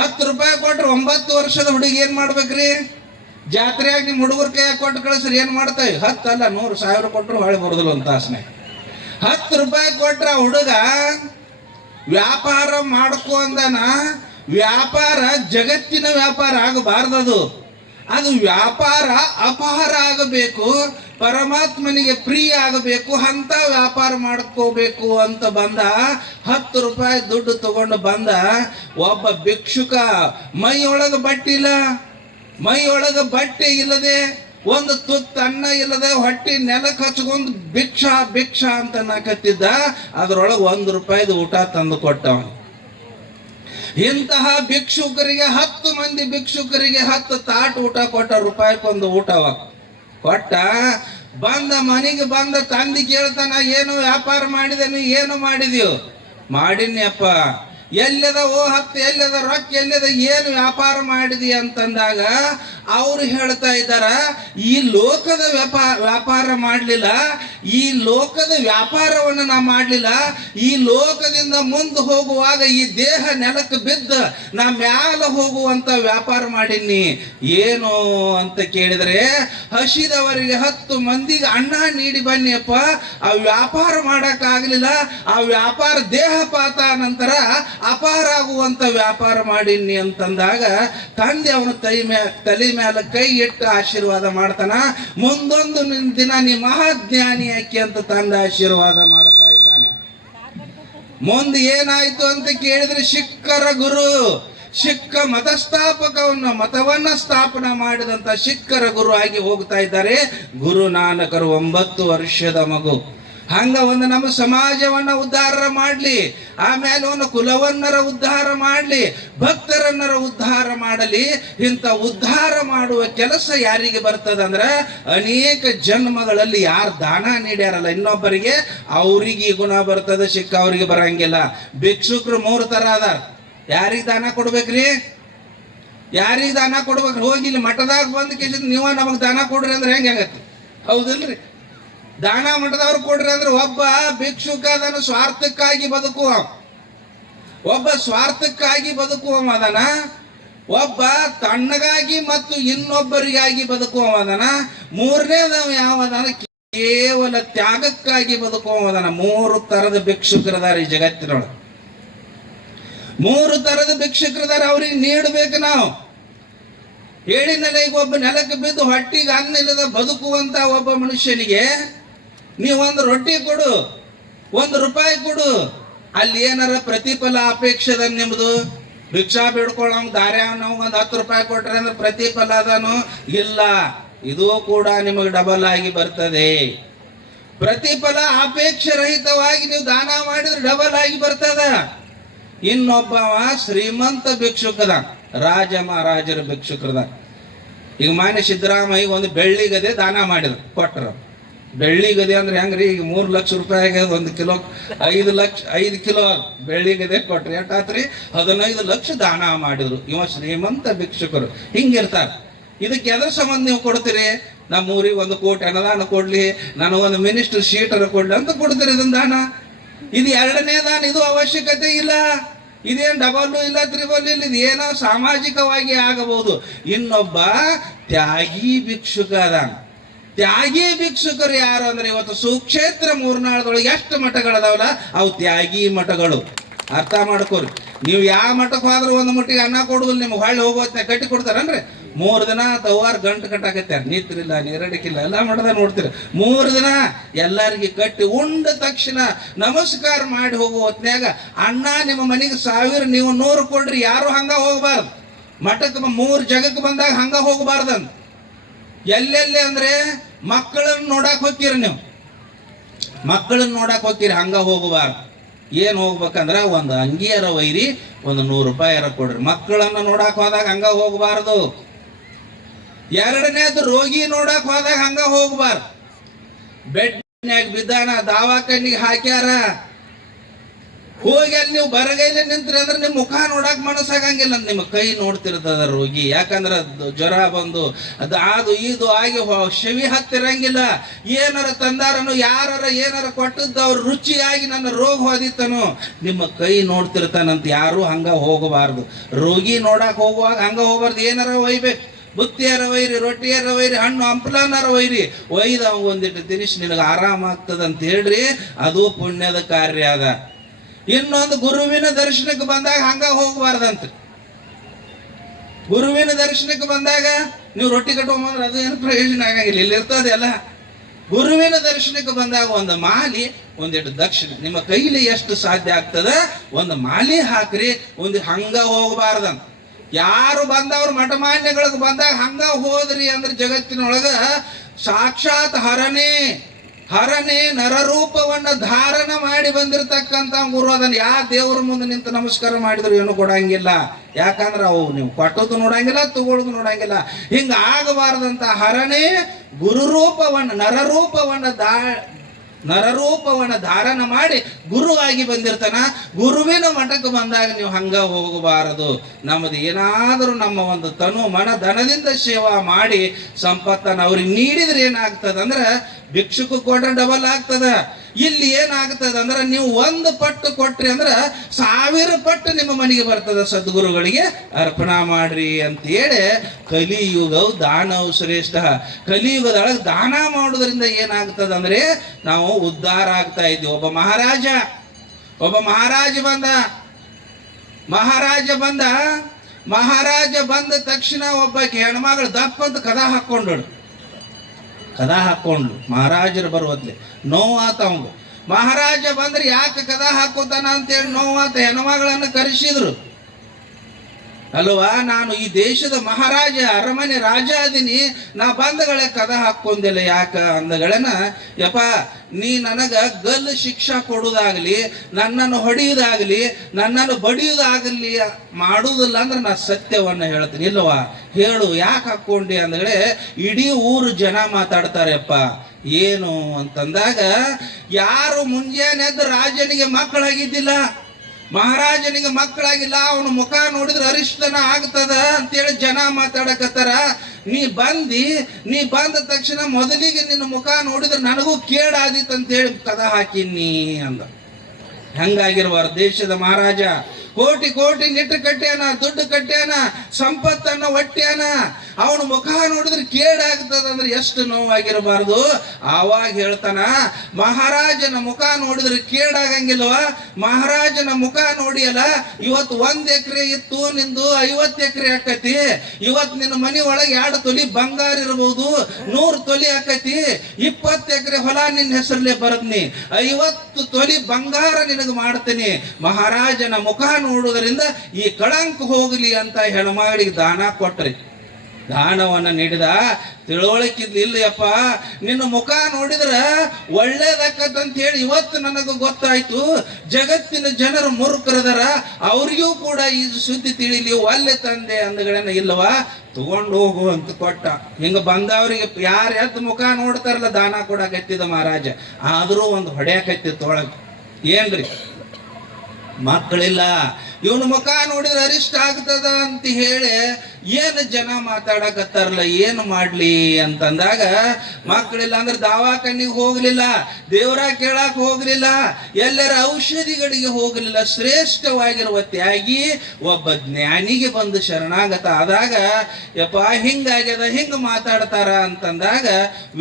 10 ರೂಪಾಯಿ ಕೊಟ್ರು. 9 ವರ್ಷದ ಹುಡುಗಿ ಏನ್ ಮಾಡ್ಬೇಕ್ರಿ? ಜಾತ್ರೆಯಾಗ ನಿಮ್ಮ ಹುಡುಗರ ಕೈಯಾಗ ಕೊಟ್ಟು ಕಳಿಸ್ರಿ, ಏನ್ ಮಾಡ್ತಾವೆ? 10 ಅಲ್ಲ 100,000 ಕೊಟ್ಟರು ಹೊಳೆ ಬರೋದಿಲ್ಲ ಒಂದು ತಾಸನೆ. 10 ರೂಪಾಯಿ ಕೊಟ್ರ ಹುಡುಗ ವ್ಯಾಪಾರ ಮಾಡ್ಕೊ ಅಂದನ. ವ್ಯಾಪಾರ ಜಗತ್ತಿನ ವ್ಯಾಪಾರ ಆಗಬಾರ್ದದು. ಅದು ವ್ಯಾಪಾರ ಅಪಹಾರ ಆಗಬೇಕು, ಪರಮಾತ್ಮನಿಗೆ ಪ್ರಿಯ ಆಗಬೇಕು, ಅಂತ ವ್ಯಾಪಾರ ಮಾಡ್ಕೋಬೇಕು ಅಂತ ಬಂದ. 10 ರೂಪಾಯಿ ದುಡ್ಡು ತಗೊಂಡು ಬಂದ. ಒಬ್ಬ ಭಿಕ್ಷುಕ ಮೈಯೊಳಗೆ ಬಟ್ಟಿಲ್ಲ, ಮೈಯೊಳಗೆ ಬಟ್ಟೆ ಇಲ್ಲದೆ, ಒಂದು ತುತ್ತು ಅನ್ನ ಇಲ್ಲದೆ, ಹೊಟ್ಟೆ ನೆಲಕ್ಕೆ ಹಚ್ಕೊಂಡು ಭಿಕ್ಷಾ ಭಿಕ್ಷಾ ಅಂತ ನಾಕತ್ತಿದ್ದ. ಅದ್ರೊಳಗೆ 1 ರೂಪಾಯಿದು ಊಟ ತಂದು ಕೊಟ್ಟವ. ಇಂತಹ ಭಿಕ್ಷುಕರಿಗೆ 10 ಮಂದಿ ಭಿಕ್ಷುಕರಿಗೆ 10 ತಾಟ್ ಊಟ ಕೊಟ್ಟ. ರೂಪಾಯಿಗೊಂದು ಊಟವ ಕೊಟ್ಟ. ಬಂದ ಮನೆಗೆ ಬಂದ ತಂದಿ ಕೇಳ್ತಾನ, ಏನು ವ್ಯಾಪಾರ ಮಾಡಿದೆ, ನೀ ಏನು ಮಾಡಿದೀವ? ಮಾಡಿನ್ಯಪ್ಪ. ಎಲ್ಲದ 10 ಎಲ್ಲದ ರೊಕ್ಕ ಎಲ್ಲದ, ಏನು ವ್ಯಾಪಾರ ಮಾಡಿದಿ ಅಂತಂದಾಗ ಅವ್ರು ಹೇಳ್ತಾ ಇದ್ದಾರ, ಈ ಲೋಕದ ವ್ಯಾಪಾರ ಮಾಡಲಿಲ್ಲ, ಈ ಲೋಕದ ವ್ಯಾಪಾರವನ್ನು ನಾ ಮಾಡಲಿಲ್ಲ. ಈ ಲೋಕದಿಂದ ಮುಂದೆ ಹೋಗುವಾಗ ಈ ದೇಹ ನೆಲಕ್ಕೆ ಬಿದ್ದ ನಾ ಮ್ಯಾಲ ಹೋಗುವಂತ ವ್ಯಾಪಾರ ಮಾಡೀನಿ. ಏನು ಅಂತ ಕೇಳಿದ್ರೆ, ಹಸಿದವರಿಗೆ 10 ಮಂದಿಗೆ ಅನ್ನ ನೀಡಿ ಬನ್ನಿಯಪ್ಪ, ಆ ವ್ಯಾಪಾರ ಮಾಡಕ್ಕಾಗಲಿಲ್ಲ. ಆ ವ್ಯಾಪಾರ ದೇಹಪಾತ ನಂತರ ಅಪಾರ ಆಗುವಂತ ವ್ಯಾಪಾರ ಮಾಡೀನಿ ಅಂತಂದಾಗ ತಂದೆ ಅವನ ತಲೆ ಮೇಲೆ ಕೈ ಇಟ್ಟು ಆಶೀರ್ವಾದ ಮಾಡ್ತಾನ. ಮುಂದೊಂದು ದಿನ ನೀ ಮಹಾಜ್ಞಾನಿ ಯಾಕೆ ಅಂತ ತಂದೆ ಆಶೀರ್ವಾದ ಮಾಡ್ತಾ ಇದ್ದಾನೆ. ಮುಂದೆ ಏನಾಯ್ತು ಅಂತ ಕೇಳಿದ್ರೆ ಸಿಖ್ಖರ ಗುರು, ಸಿಖ್ ಮತವನ್ನ ಸ್ಥಾಪನೆ ಮಾಡಿದಂತ ಸಿಖ್ಖರ ಗುರು ಆಗಿ ಹೋಗ್ತಾ ಇದ್ದಾರೆ ಗುರು ನಾನಕರು. 9 ವರ್ಷದ ಮಗು. ಹಂಗ ಒಂದು ನಮ್ಮ ಸಮಾಜವನ್ನ ಉದ್ಧಾರ ಮಾಡ್ಲಿ, ಆಮೇಲೆ ಒಂದು ಕುಲವನ್ನರ ಉದ್ಧಾರ ಮಾಡ್ಲಿ, ಭಕ್ತರನ್ನರ ಉದ್ಧಾರ ಮಾಡಲಿ. ಇಂಥ ಉದ್ಧಾರ ಮಾಡುವ ಕೆಲಸ ಯಾರಿಗೆ ಬರ್ತದಂದ್ರ ಅನೇಕ ಜನ್ಮಗಳಲ್ಲಿ ಯಾರು ದಾನ ನೀಡ್ಯಾರಲ್ಲ ಇನ್ನೊಬ್ಬರಿಗೆ, ಅವ್ರಿಗೆ ಈ ಗುಣ ಬರ್ತದೆ. ಸಿಕ್ಕ ಅವ್ರಿಗೆ ಬರಂಗಿಲ್ಲ. ಭಿಕ್ಷುಕರು 3 ತರ ಅದಾರ. ಯಾರಿಗೆ ದಾನ ಕೊಡ್ಬೇಕ್ರಿ? ಯಾರಿಗೆ ದಾನ ಕೊಡ್ಬೇಕ್ರಿ? ಹೋಗಿ ಇಲ್ಲಿ ಮಠದಾಗ ಬಂದು ಕೇಳಿದ್ ನೀವ ನಮಗ್ ದಾನ ಕೊಡ್ರಿ ಅಂದ್ರೆ ಹೆಂಗಾಗತ್ತೆ? ಹೌದಲ್ರಿ? ದಾನ ಮಠದವ್ರು ಕೊಡ್ರಿ ಅಂದ್ರೆ ಒಬ್ಬ ಭಿಕ್ಷುಕ ಅದನ್ನು ಸ್ವಾರ್ಥಕ್ಕಾಗಿ ಬದುಕುವ, ಒಬ್ಬ ಸ್ವಾರ್ಥಕ್ಕಾಗಿ ಬದುಕುವ ಅದನ, ಒಬ್ಬ ತಣ್ಣಗಾಗಿ ಮತ್ತು ಇನ್ನೊಬ್ಬರಿಗಾಗಿ ಬದುಕುವ ಅದನ, ಮೂರನೇದವ ಯಾವದನ ಕೇವಲ ತ್ಯಾಗಕ್ಕಾಗಿ ಬದುಕುವ ಅದನ. 3 ತರದ ಭಿಕ್ಷುಕರದಾರ ಈ ಜಗತ್ತಿನೊಳಗೆ. 3 ತರದ ಭಿಕ್ಷುಕರದಾರ. ಅವ್ರಿಗೆ ನೀಡಬೇಕು ನಾವು. ಹೇಳಿನಲ್ಲ, ಈಗ ಒಬ್ಬ ನೆಲಕ್ಕೆ ಬಿದ್ದು ಹೊಟ್ಟಿಗೆ ಅನ್ನ ಇಲ್ಲದ ಬದುಕುವಂತ ಒಬ್ಬ ಮನುಷ್ಯನಿಗೆ ನೀವು 1 ರೊಟ್ಟಿ ಕೊಡು, 1 ರೂಪಾಯಿ ಕೊಡು, ಅಲ್ಲಿ ಏನಾರ ಪ್ರತಿಫಲ ಅಪೇಕ್ಷದ ನಿಮ್ದು? ಭಿಕ್ಷಾ ಬಿಡ್ಕೊಳ್ಳೋಂಗ್ ದಾರ್ಯಾಗ ನಾವು 10 ರೂಪಾಯಿ ಕೊಟ್ರೆ ಅಂದ್ರೆ ಪ್ರತಿಫಲ ಅದನು ಇಲ್ಲ. ಇದು ಕೂಡ ನಿಮಗೆ ಡಬಲ್ ಆಗಿ ಬರ್ತದೆ. ಪ್ರತಿಫಲ ಅಪೇಕ್ಷೆ ರಹಿತವಾಗಿ ನೀವು ದಾನ ಮಾಡಿದ್ರೆ ಡಬಲ್ ಆಗಿ ಬರ್ತದ. ಇನ್ನೊಬ್ಬವ ಶ್ರೀಮಂತ ಭಿಕ್ಷುಕದ, ರಾಜ ಮಹಾರಾಜರ ಭಿಕ್ಷುಕರದ. ಈಗ ಮಾನ್ಯ ಸಿದ್ದರಾಮಯ್ಯ ಒಂದು ಬೆಳ್ಳಿ ಗದೆ ದಾನ ಮಾಡಿದ್ರು, ಕೊಟ್ಟರು. ಬೆಳ್ಳಿ ಗದೆ ಅಂದ್ರೆ ಹೆಂಗ್ರಿ? ಈಗ 3 ಲಕ್ಷ ರೂಪಾಯಿಗೆ 1 ಕಿಲೋ 5 ಕಿಲೋ ಬೆಳ್ಳಿ ಗದೆ ಕೊಟ್ರಿ. ಎಷ್ಟಾತ್ರಿ? 15 ಲಕ್ಷ ದಾನ ಮಾಡಿದ್ರು. ಇವ ಶ್ರೀಮಂತ ಭಿಕ್ಷುಕರು. ಹಿಂಗಿರ್ತಾರ. ಇದಕ್ಕೆ ಎದ್ರ ಸಂಬಂಧ ನೀವು ಕೊಡ್ತೀರಿ? ನಮ್ಮ ಊರಿಗೆ 1 ಕೋಟಿ ಅನುದಾನ ಕೊಡ್ಲಿ, ನನಗೊಂದು ಮಿನಿಸ್ಟರ್ ಸೀಟರ್ ಕೊಡ್ಲಿ ಅಂತ ಕೊಡ್ತೀರಿ ಇದನ್ನ ದಾನ. ಇದು 2ನೇ ದಾನ. ಇದು ಅವಶ್ಯಕತೆ ಇಲ್ಲ. ಇದೇನು ಡಬಲ್ ಇಲ್ಲ, ತ್ರಿಬಲ್ ಇಲ್ಲ. ಇದು ಏನೋ ಸಾಮಾಜಿಕವಾಗಿ ಆಗಬಹುದು. ಇನ್ನೊಬ್ಬ ತ್ಯಾಗಿ ಭಿಕ್ಷುಕ ಅದಾನ. ತ್ಯಾಗಿ ಭಿಕ್ಷುಕರು ಯಾರು ಅಂದ್ರೆ ಇವತ್ತು ಸುಕ್ಷೇತ್ರ ಮೂರ್ನಾಳದೊಳಗೆ ಎಷ್ಟು ಮಠಗಳದಾವಲ್ಲ ಅವು ತ್ಯಾಗಿ ಮಠಗಳು. ಅರ್ಥ ಮಾಡ್ಕೋರಿ. ನೀವು ಯಾವ ಮಠಕ್ಕೆ ಹೋದ್ರೂ 1 ಮಟ್ಟಿಗೆ ಅನ್ನ ಕೊಡುವುದಿಲ್ಲ. ನಿಮ್ಗೆ ಹೊಳ್ಳಿ ಹೋಗೋತ್ನ ಕಟ್ಟಿ ಕೊಡ್ತಾರನ್ರಿ. 3 ದಿನ ತವಾರ ಗಂಟು ಕಟ್ಟಾಕತ್ಯಾರ. ನೀತ್ರಿಲ್ಲ, ನೀರಡಿಕಿಲ್ಲ, ಎಲ್ಲ ಮಠದ ನೋಡ್ತೀರ. 3 ದಿನ ಎಲ್ಲರಿಗೆ ಕಟ್ಟಿ ಉಂಡ ತಕ್ಷಣ ನಮಸ್ಕಾರ ಮಾಡಿ ಹೋಗುವ ಹೊತ್ನ್ಯಾಗ ಅಣ್ಣ ನಿಮ್ಮ ಮನೆಗೆ 1000 ನೀವು 100 ಕೊಡ್ರಿ. ಯಾರು ಹಂಗ ಹೋಗ್ಬಾರ್ದು. ಮಠಕ್ಕೆ 3 ಜಗಕ್ಕೆ ಬಂದಾಗ ಹಂಗ ಹೋಗ್ಬಾರ್ದಂತ. ಎಲ್ಲೆಲ್ಲಿ ಅಂದ್ರೆ ಮಕ್ಕಳನ್ನ ನೋಡಕ್ ಹೋಗ್ತೀರಿ. ನೀವು ಮಕ್ಕಳನ್ನ ನೋಡಕ್ ಹೋಗ್ತೀರಿ, ಹಂಗ ಹೋಗಬಾರ್ದು. ಏನ್ ಹೋಗ್ಬೇಕಂದ್ರ 1 ಅಂಗಿಯರ ವೈರಿ, 100 ರೂಪಾಯಿ ಕೊಡ್ರಿ. ಮಕ್ಕಳನ್ನ ನೋಡಕ್ ಹೋದಾಗ ಹಂಗ ಹೋಗಬಾರ್ದು. 2ನೇದು ರೋಗಿ ನೋಡಕ್ ಹೋದಾಗ ಹಂಗ ಹೋಗ್ಬಾರ್ದು. ಬೆಡ್ನ್ಯಾಗ ಬಿದ್ದಾನ, ದವಾಖಾನಿಗೆ ಹಾಕ್ಯಾರ, ಹೋಗಿ ಅಲ್ಲಿ ನೀವು ಬರಗೈಲೆ ನಿಂತ್ರಿ ಅಂದ್ರೆ ನಿಮ್ಮ ಮುಖ ನೋಡಕ್ ಮನಸ್ಸಾಗಂಗಿಲ್ಲ. ನಿಮ್ಮ ಕೈ ನೋಡ್ತಿರ್ತದ ರೋಗಿ. ಯಾಕಂದ್ರೆ ಜ್ವರ ಬಂದು ಅದು ಇದು ಆಗಿ ಶವಿ ಹತ್ತಿರಂಗಿಲ್ಲ. ಏನಾರ ತಂದಾರನು, ಯಾರ ಏನಾರ ಕೊಟ್ಟದ್ದು ಅವ್ರ ರುಚಿಯಾಗಿ ನನ್ನ ರೋಗ ಹೋದಿತ್ತನು, ನಿಮ್ಮ ಕೈ ನೋಡ್ತಿರ್ತಾನಂತ. ಯಾರು ಹಂಗ ಹೋಗಬಾರ್ದು. ರೋಗಿ ನೋಡಕ್ ಹೋಗುವಾಗ ಹಂಗ ಹೋಗ್ಬಾರ್ದು. ಏನಾರ ಒಯ್ಬೇಕು, ಬುತ್ತಿಯರ ವೈರಿ, ರೊಟ್ಟಿಯರ ವೈರಿ, ಹಣ್ಣು ಹಂಪಲನರ ವೈರಿ ಒಯ್ದ ಅವಂಗ ಒಂದಿಟ್ಟು ತಿನಿಸಿ ನಿನಗೆ ಆರಾಮಾಗ್ತದಂತ ಹೇಳ್ರಿ. ಅದು ಪುಣ್ಯದ ಕಾರ್ಯ ಅದ. ಇನ್ನೊಂದು ಗುರುವಿನ ದರ್ಶನಕ್ಕೆ ಬಂದಾಗ ಹಂಗ ಹೋಗ್ಬಾರ್ದಂತ. ಗುರುವಿನ ದರ್ಶನಕ್ಕೆ ಬಂದಾಗ ನೀವು ರೊಟ್ಟಿ ಕಟ್ಕೊಂಬಂದ್ರೆ ಅದು ಏನು ಪ್ರಯೋಜನ ಆಗಂಗಿಲ್ಲ. ಇಲ್ಲಿ ಇರ್ತದೆ ಎಲ್ಲ. ಗುರುವಿನ ದರ್ಶನಕ್ಕೆ ಬಂದಾಗ 1 ಮಾಲಿ, ಒಂದಿಟ್ಟು ದಕ್ಷಿಣೆ, ನಿಮ್ಮ ಕೈಲಿ ಎಷ್ಟು ಸಾಧ್ಯ ಆಗ್ತದ 1 ಮಾಲಿ ಹಾಕ್ರಿ. ಹಂಗ ಹೋಗ್ಬಾರ್ದಂತ. ಯಾರು ಬಂದವ್ರು ಮಠಮಾನ್ಯಗಳಿಗೆ ಬಂದಾಗ ಹಂಗ ಹೋದ್ರಿ ಅಂದ್ರೆ ಜಗತ್ತಿನೊಳಗ ಸಾಕ್ಷಾತ್ ಹರನೇ ನರರೂಪವನ್ನ ಧಾರಣ ಮಾಡಿ ಬಂದಿರತಕ್ಕಂತ ಗುರು ಅದನ್ನ ಯಾವ ದೇವ್ರ ಮುಂದೆ ನಿಂತು ನಮಸ್ಕಾರ ಮಾಡಿದ್ರು ಏನು ಕೊಡಂಗಿಲ್ಲ. ಯಾಕಂದ್ರೆ ಅವು ನೀವು ಕೊಟ್ಟದ್ದು ನೋಡಂಗಿಲ್ಲ, ತಗೊಳ್ಳೋದು ನೋಡಂಗಿಲ್ಲ. ಹಿಂಗ ಆಗಬಾರದಂತ ಹರನೇ ನರರೂಪವನ್ನ ಧಾರಣ ಮಾಡಿ ಗುರುವಾಗಿ ಬಂದಿರ್ತಾನ. ಗುರುವಿನ ಮಠಕ್ಕೆ ಬಂದಾಗ ನೀವು ಹಂಗ ಹೋಗಬಾರದು. ನಮ್ಮದು ಏನಾದರೂ ನಮ್ಮ ಒಂದು ತನು ಮನ ಧನದಿಂದ ಸೇವಾ ಮಾಡಿ ಸಂಪತ್ತನ್ನು ಅವ್ರಿಗೆ ನೀಡಿದ್ರೆ ಏನಾಗ್ತದಂದ್ರೆ ಭಿಕ್ಷುಕ ಕೊಟ್ರೆ ಡಬಲ್ ಆಗ್ತದ. ಇಲ್ಲಿ ಏನಾಗ್ತದ ಅಂದ್ರೆ ನೀವು 1 ಪಟ್ಟು ಕೊಟ್ರಿ ಅಂದ್ರೆ 1000 ಪಟ್ಟು ನಿಮ್ಮ ಮನೆಗೆ ಬರ್ತದ. ಸದ್ಗುರುಗಳಿಗೆ ಅರ್ಪಣಾ ಮಾಡ್ರಿ ಅಂತೇಳಿ ಕಲಿಯುಗವು ದಾನವು ಶ್ರೇಷ್ಠ. ಕಲಿಯುಗದೊಳಗೆ ದಾನ ಮಾಡೋದ್ರಿಂದ ಏನಾಗ್ತದ ಅಂದ್ರೆ ನಾವು ಉದ್ಧಾರ ಆಗ್ತಾ ಇದ್ವಿ. ಒಬ್ಬ ಮಹಾರಾಜ ಬಂದ ತಕ್ಷಣ ಒಬ್ಬಕ್ಕೆ ಹೆಣ್ಮಗಳು ದಪ್ಪಂತ ಕದ ಹಾಕೊಂಡು ಮಹಾರಾಜರು ಬರುವತ್ಲೆ ನೋವಾತ ಅವಂಗ. ಮಹಾರಾಜ ಬಂದ್ರೆ ಯಾಕೆ ಕದ ಹಾಕೋತಾನ ಅಂತೇಳಿ ನೋವಂತ ಹೆಣ್ಮಗಳನ್ನು ಕರೆಸಿದ್ರು. ಅಲ್ವಾ, ನಾನು ಈ ದೇಶದ ಮಹಾರಾಜ, ಅರಮನೆ ರಾಜ ಅದೀನಿ, ನಾ ಬಂದಗಳೇ ಕದ ಹಾಕೊಂದಿಲ್ಲ ಯಾಕ ಅಂದಗಳನ್ನ, ಯಪ್ಪ ನೀ ನನಗ ಗಲ್ಲು ಶಿಕ್ಷಾ ಕೊಡುವುದಾಗಲಿ, ನನ್ನನ್ನು ಹೊಡೆಯುವುದಾಗಲಿ, ನನ್ನನ್ನು ಬಡಿಯುವುದಾಗಲಿ ಮಾಡುವುದಿಲ್ಲ ಅಂದ್ರೆ ನಾ ಸತ್ಯವನ್ನು ಹೇಳ್ತೀನಿ. ಇಲ್ವಾ, ಹೇಳು ಯಾಕೆ ಹಾಕ್ಕೊಂಡಿ ಅಂದಗಳೇ ಇಡೀ ಊರು ಜನ ಮಾತಾಡ್ತಾರೆಪ್ಪ. ಏನು ಅಂತಂದಾಗ, ಯಾರು ಮುಂಜಾನೆ ಎದ್ದು ರಾಜನಿಗೆ ಮಕ್ಕಳಾಗಿದ್ದಿಲ್ಲ, ಮಹಾರಾಜನಿಗೆ ಮಕ್ಕಳಾಗಿಲ್ಲ, ಅವನ ಮುಖ ನೋಡಿದ್ರೆ ಅರಿಷ್ಟನ ಆಗ್ತದ ಅಂತೇಳಿ ಜನ ಮಾತಾಡಕತ್ತಾರ. ನೀ ಬಂದ ತಕ್ಷಣ ಮೊದಲಿಗೆ ನಿನ್ನ ಮುಖ ನೋಡಿದ್ರೆ ನನಗೂ ಕೇಡಾದಿತ್ತು ಅಂತೇಳಿ ಕದ ಹಾಕಿನಿ ಅಂದ. ಹೆಂಗಾಗಿರ್ಬಾರ್ದು ದೇಶದ ಮಹಾರಾಜ. ಕೋಟಿ ಕೋಟಿ ನಿಟ್ಟು ಕಟ್ಟ್ಯಾನ, ದುಡ್ಡು ಕಟ್ಟ್ಯಾನ, ಸಂಪತ್ತನ್ನು ಒಟ್ಟ್ಯಾನ, ಅವನ ಮುಖ ನೋಡಿದ್ರೆ ಕೇಡಾಗ್ತದ ಅಂದ್ರೆ ಎಷ್ಟು ನೋವಾಗಿರಬಾರ್ದು. ಆವಾಗ ಹೇಳ್ತಾನ, ಮಹಾರಾಜನ ಮುಖ ನೋಡಿದ್ರೆ ಕೇಡಾಗಂಗಿಲ್ವ? ಮಹಾರಾಜನ ಮುಖ ನೋಡಿಯಲ್ಲ, ಇವತ್ತು 1 ಎಕರೆ ಇತ್ತು, ನಿಂದು 50 ಎಕರೆ ಆಕತಿ. ಇವತ್ತು ನಿನ್ನ ಮನೆ ಒಳಗೆ 2 ತೊಲಿ ಬಂಗಾರ ಇರಬಹುದು, 100 ತೊಲಿ ಆಕತಿ. 20 ಎಕರೆ ಹೊಲ ನಿನ್ನ ಹೆಸರಲ್ಲೇ ಬರದ್ನಿ, 50 ತೊಲಿ ಬಂಗಾರ ನಿನಗೆ ಮಾಡ್ತೀನಿ. ಮಹಾರಾಜನ ಮುಖ ನೋಡುವುದರಿಂದ ಈ ಕಳಂಕ ಹೋಗಲಿ ಅಂತ ಹೆಣ್ಮಗಳಿಗೆ ದಾನ ಕೊಟ್ರಿ. ದಾನವನ್ನ ನೀಡಿದ. ತಿಳುವಳಿಕಿದ್ಲಿಲ್ಲಪ್ಪ, ನಿನ್ನ ಮುಖ ನೋಡಿದ್ರ ಒಳ್ಳೇದಾಕತ್ತಂತ ಹೇಳಿ ಇವತ್ತು ನನಗೆ ಗೊತ್ತಾಯ್ತು. ಜಗತ್ತಿನ ಜನರು ಮೂರ್ಖರದಾರ, ಅವ್ರಿಗೂ ಕೂಡ ಈ ಸುದ್ದಿ ತಿಳಿಲಿ, ಒಲ್ಲೆ ತಂದೆ ಅಂದಗಳನ್ನ ಇಲ್ಲವಾ ತಗೊಂಡು ಹೋಗು ಅಂತ ಕೊಟ್ಟ. ಹಿಂಗ ಬಂದವ್ರಿಗೆ ಯಾರು ಎದ್ದು ಮುಖ ನೋಡ್ತಾರಲ್ಲ ದಾನ ಕೊಡಕತ್ತಿದ ಮಹಾರಾಜ. ಆದ್ರೂ ಒಂದು ಹೊಡೆಯಕತ್ತಿತ್ತು ಒಳಗೆ. ಏನ್ರಿ, ಮಕ್ಕಳಿಲ್ಲ, ಇವನು ಮುಖ ನೋಡಿದ್ರೆ ಅರಿಷ್ಟ ಆಗ್ತದ ಅಂತ ಹೇಳಿ ಏನು ಜನ ಮಾತಾಡಕತ್ತಾರಲ್ಲ, ಏನು ಮಾಡ್ಲಿ ಅಂತಂದಾಗ, ಮಕ್ಕಳಿಲ್ಲ ಅಂದ್ರೆ ದವಾಖಾನಿಗೆ ಹೋಗ್ಲಿಲ್ಲ, ದೇವರ ಕೇಳಕ್ ಹೋಗ್ಲಿಲ್ಲ, ಎಲ್ಲರ ಔಷಧಿಗಳಿಗೆ ಹೋಗ್ಲಿಲ್ಲ. ಶ್ರೇಷ್ಠವಾಗಿರುವ ತ್ಯಾಗಿ ಒಬ್ಬ ಜ್ಞಾನಿಗೆ ಬಂದು ಶರಣಾಗತ ಆದಾಗ, ಯಪ್ಪ ಹಿಂಗಾಗ್ಯದ, ಹಿಂಗ ಮಾತಾಡ್ತಾರ ಅಂತಂದಾಗ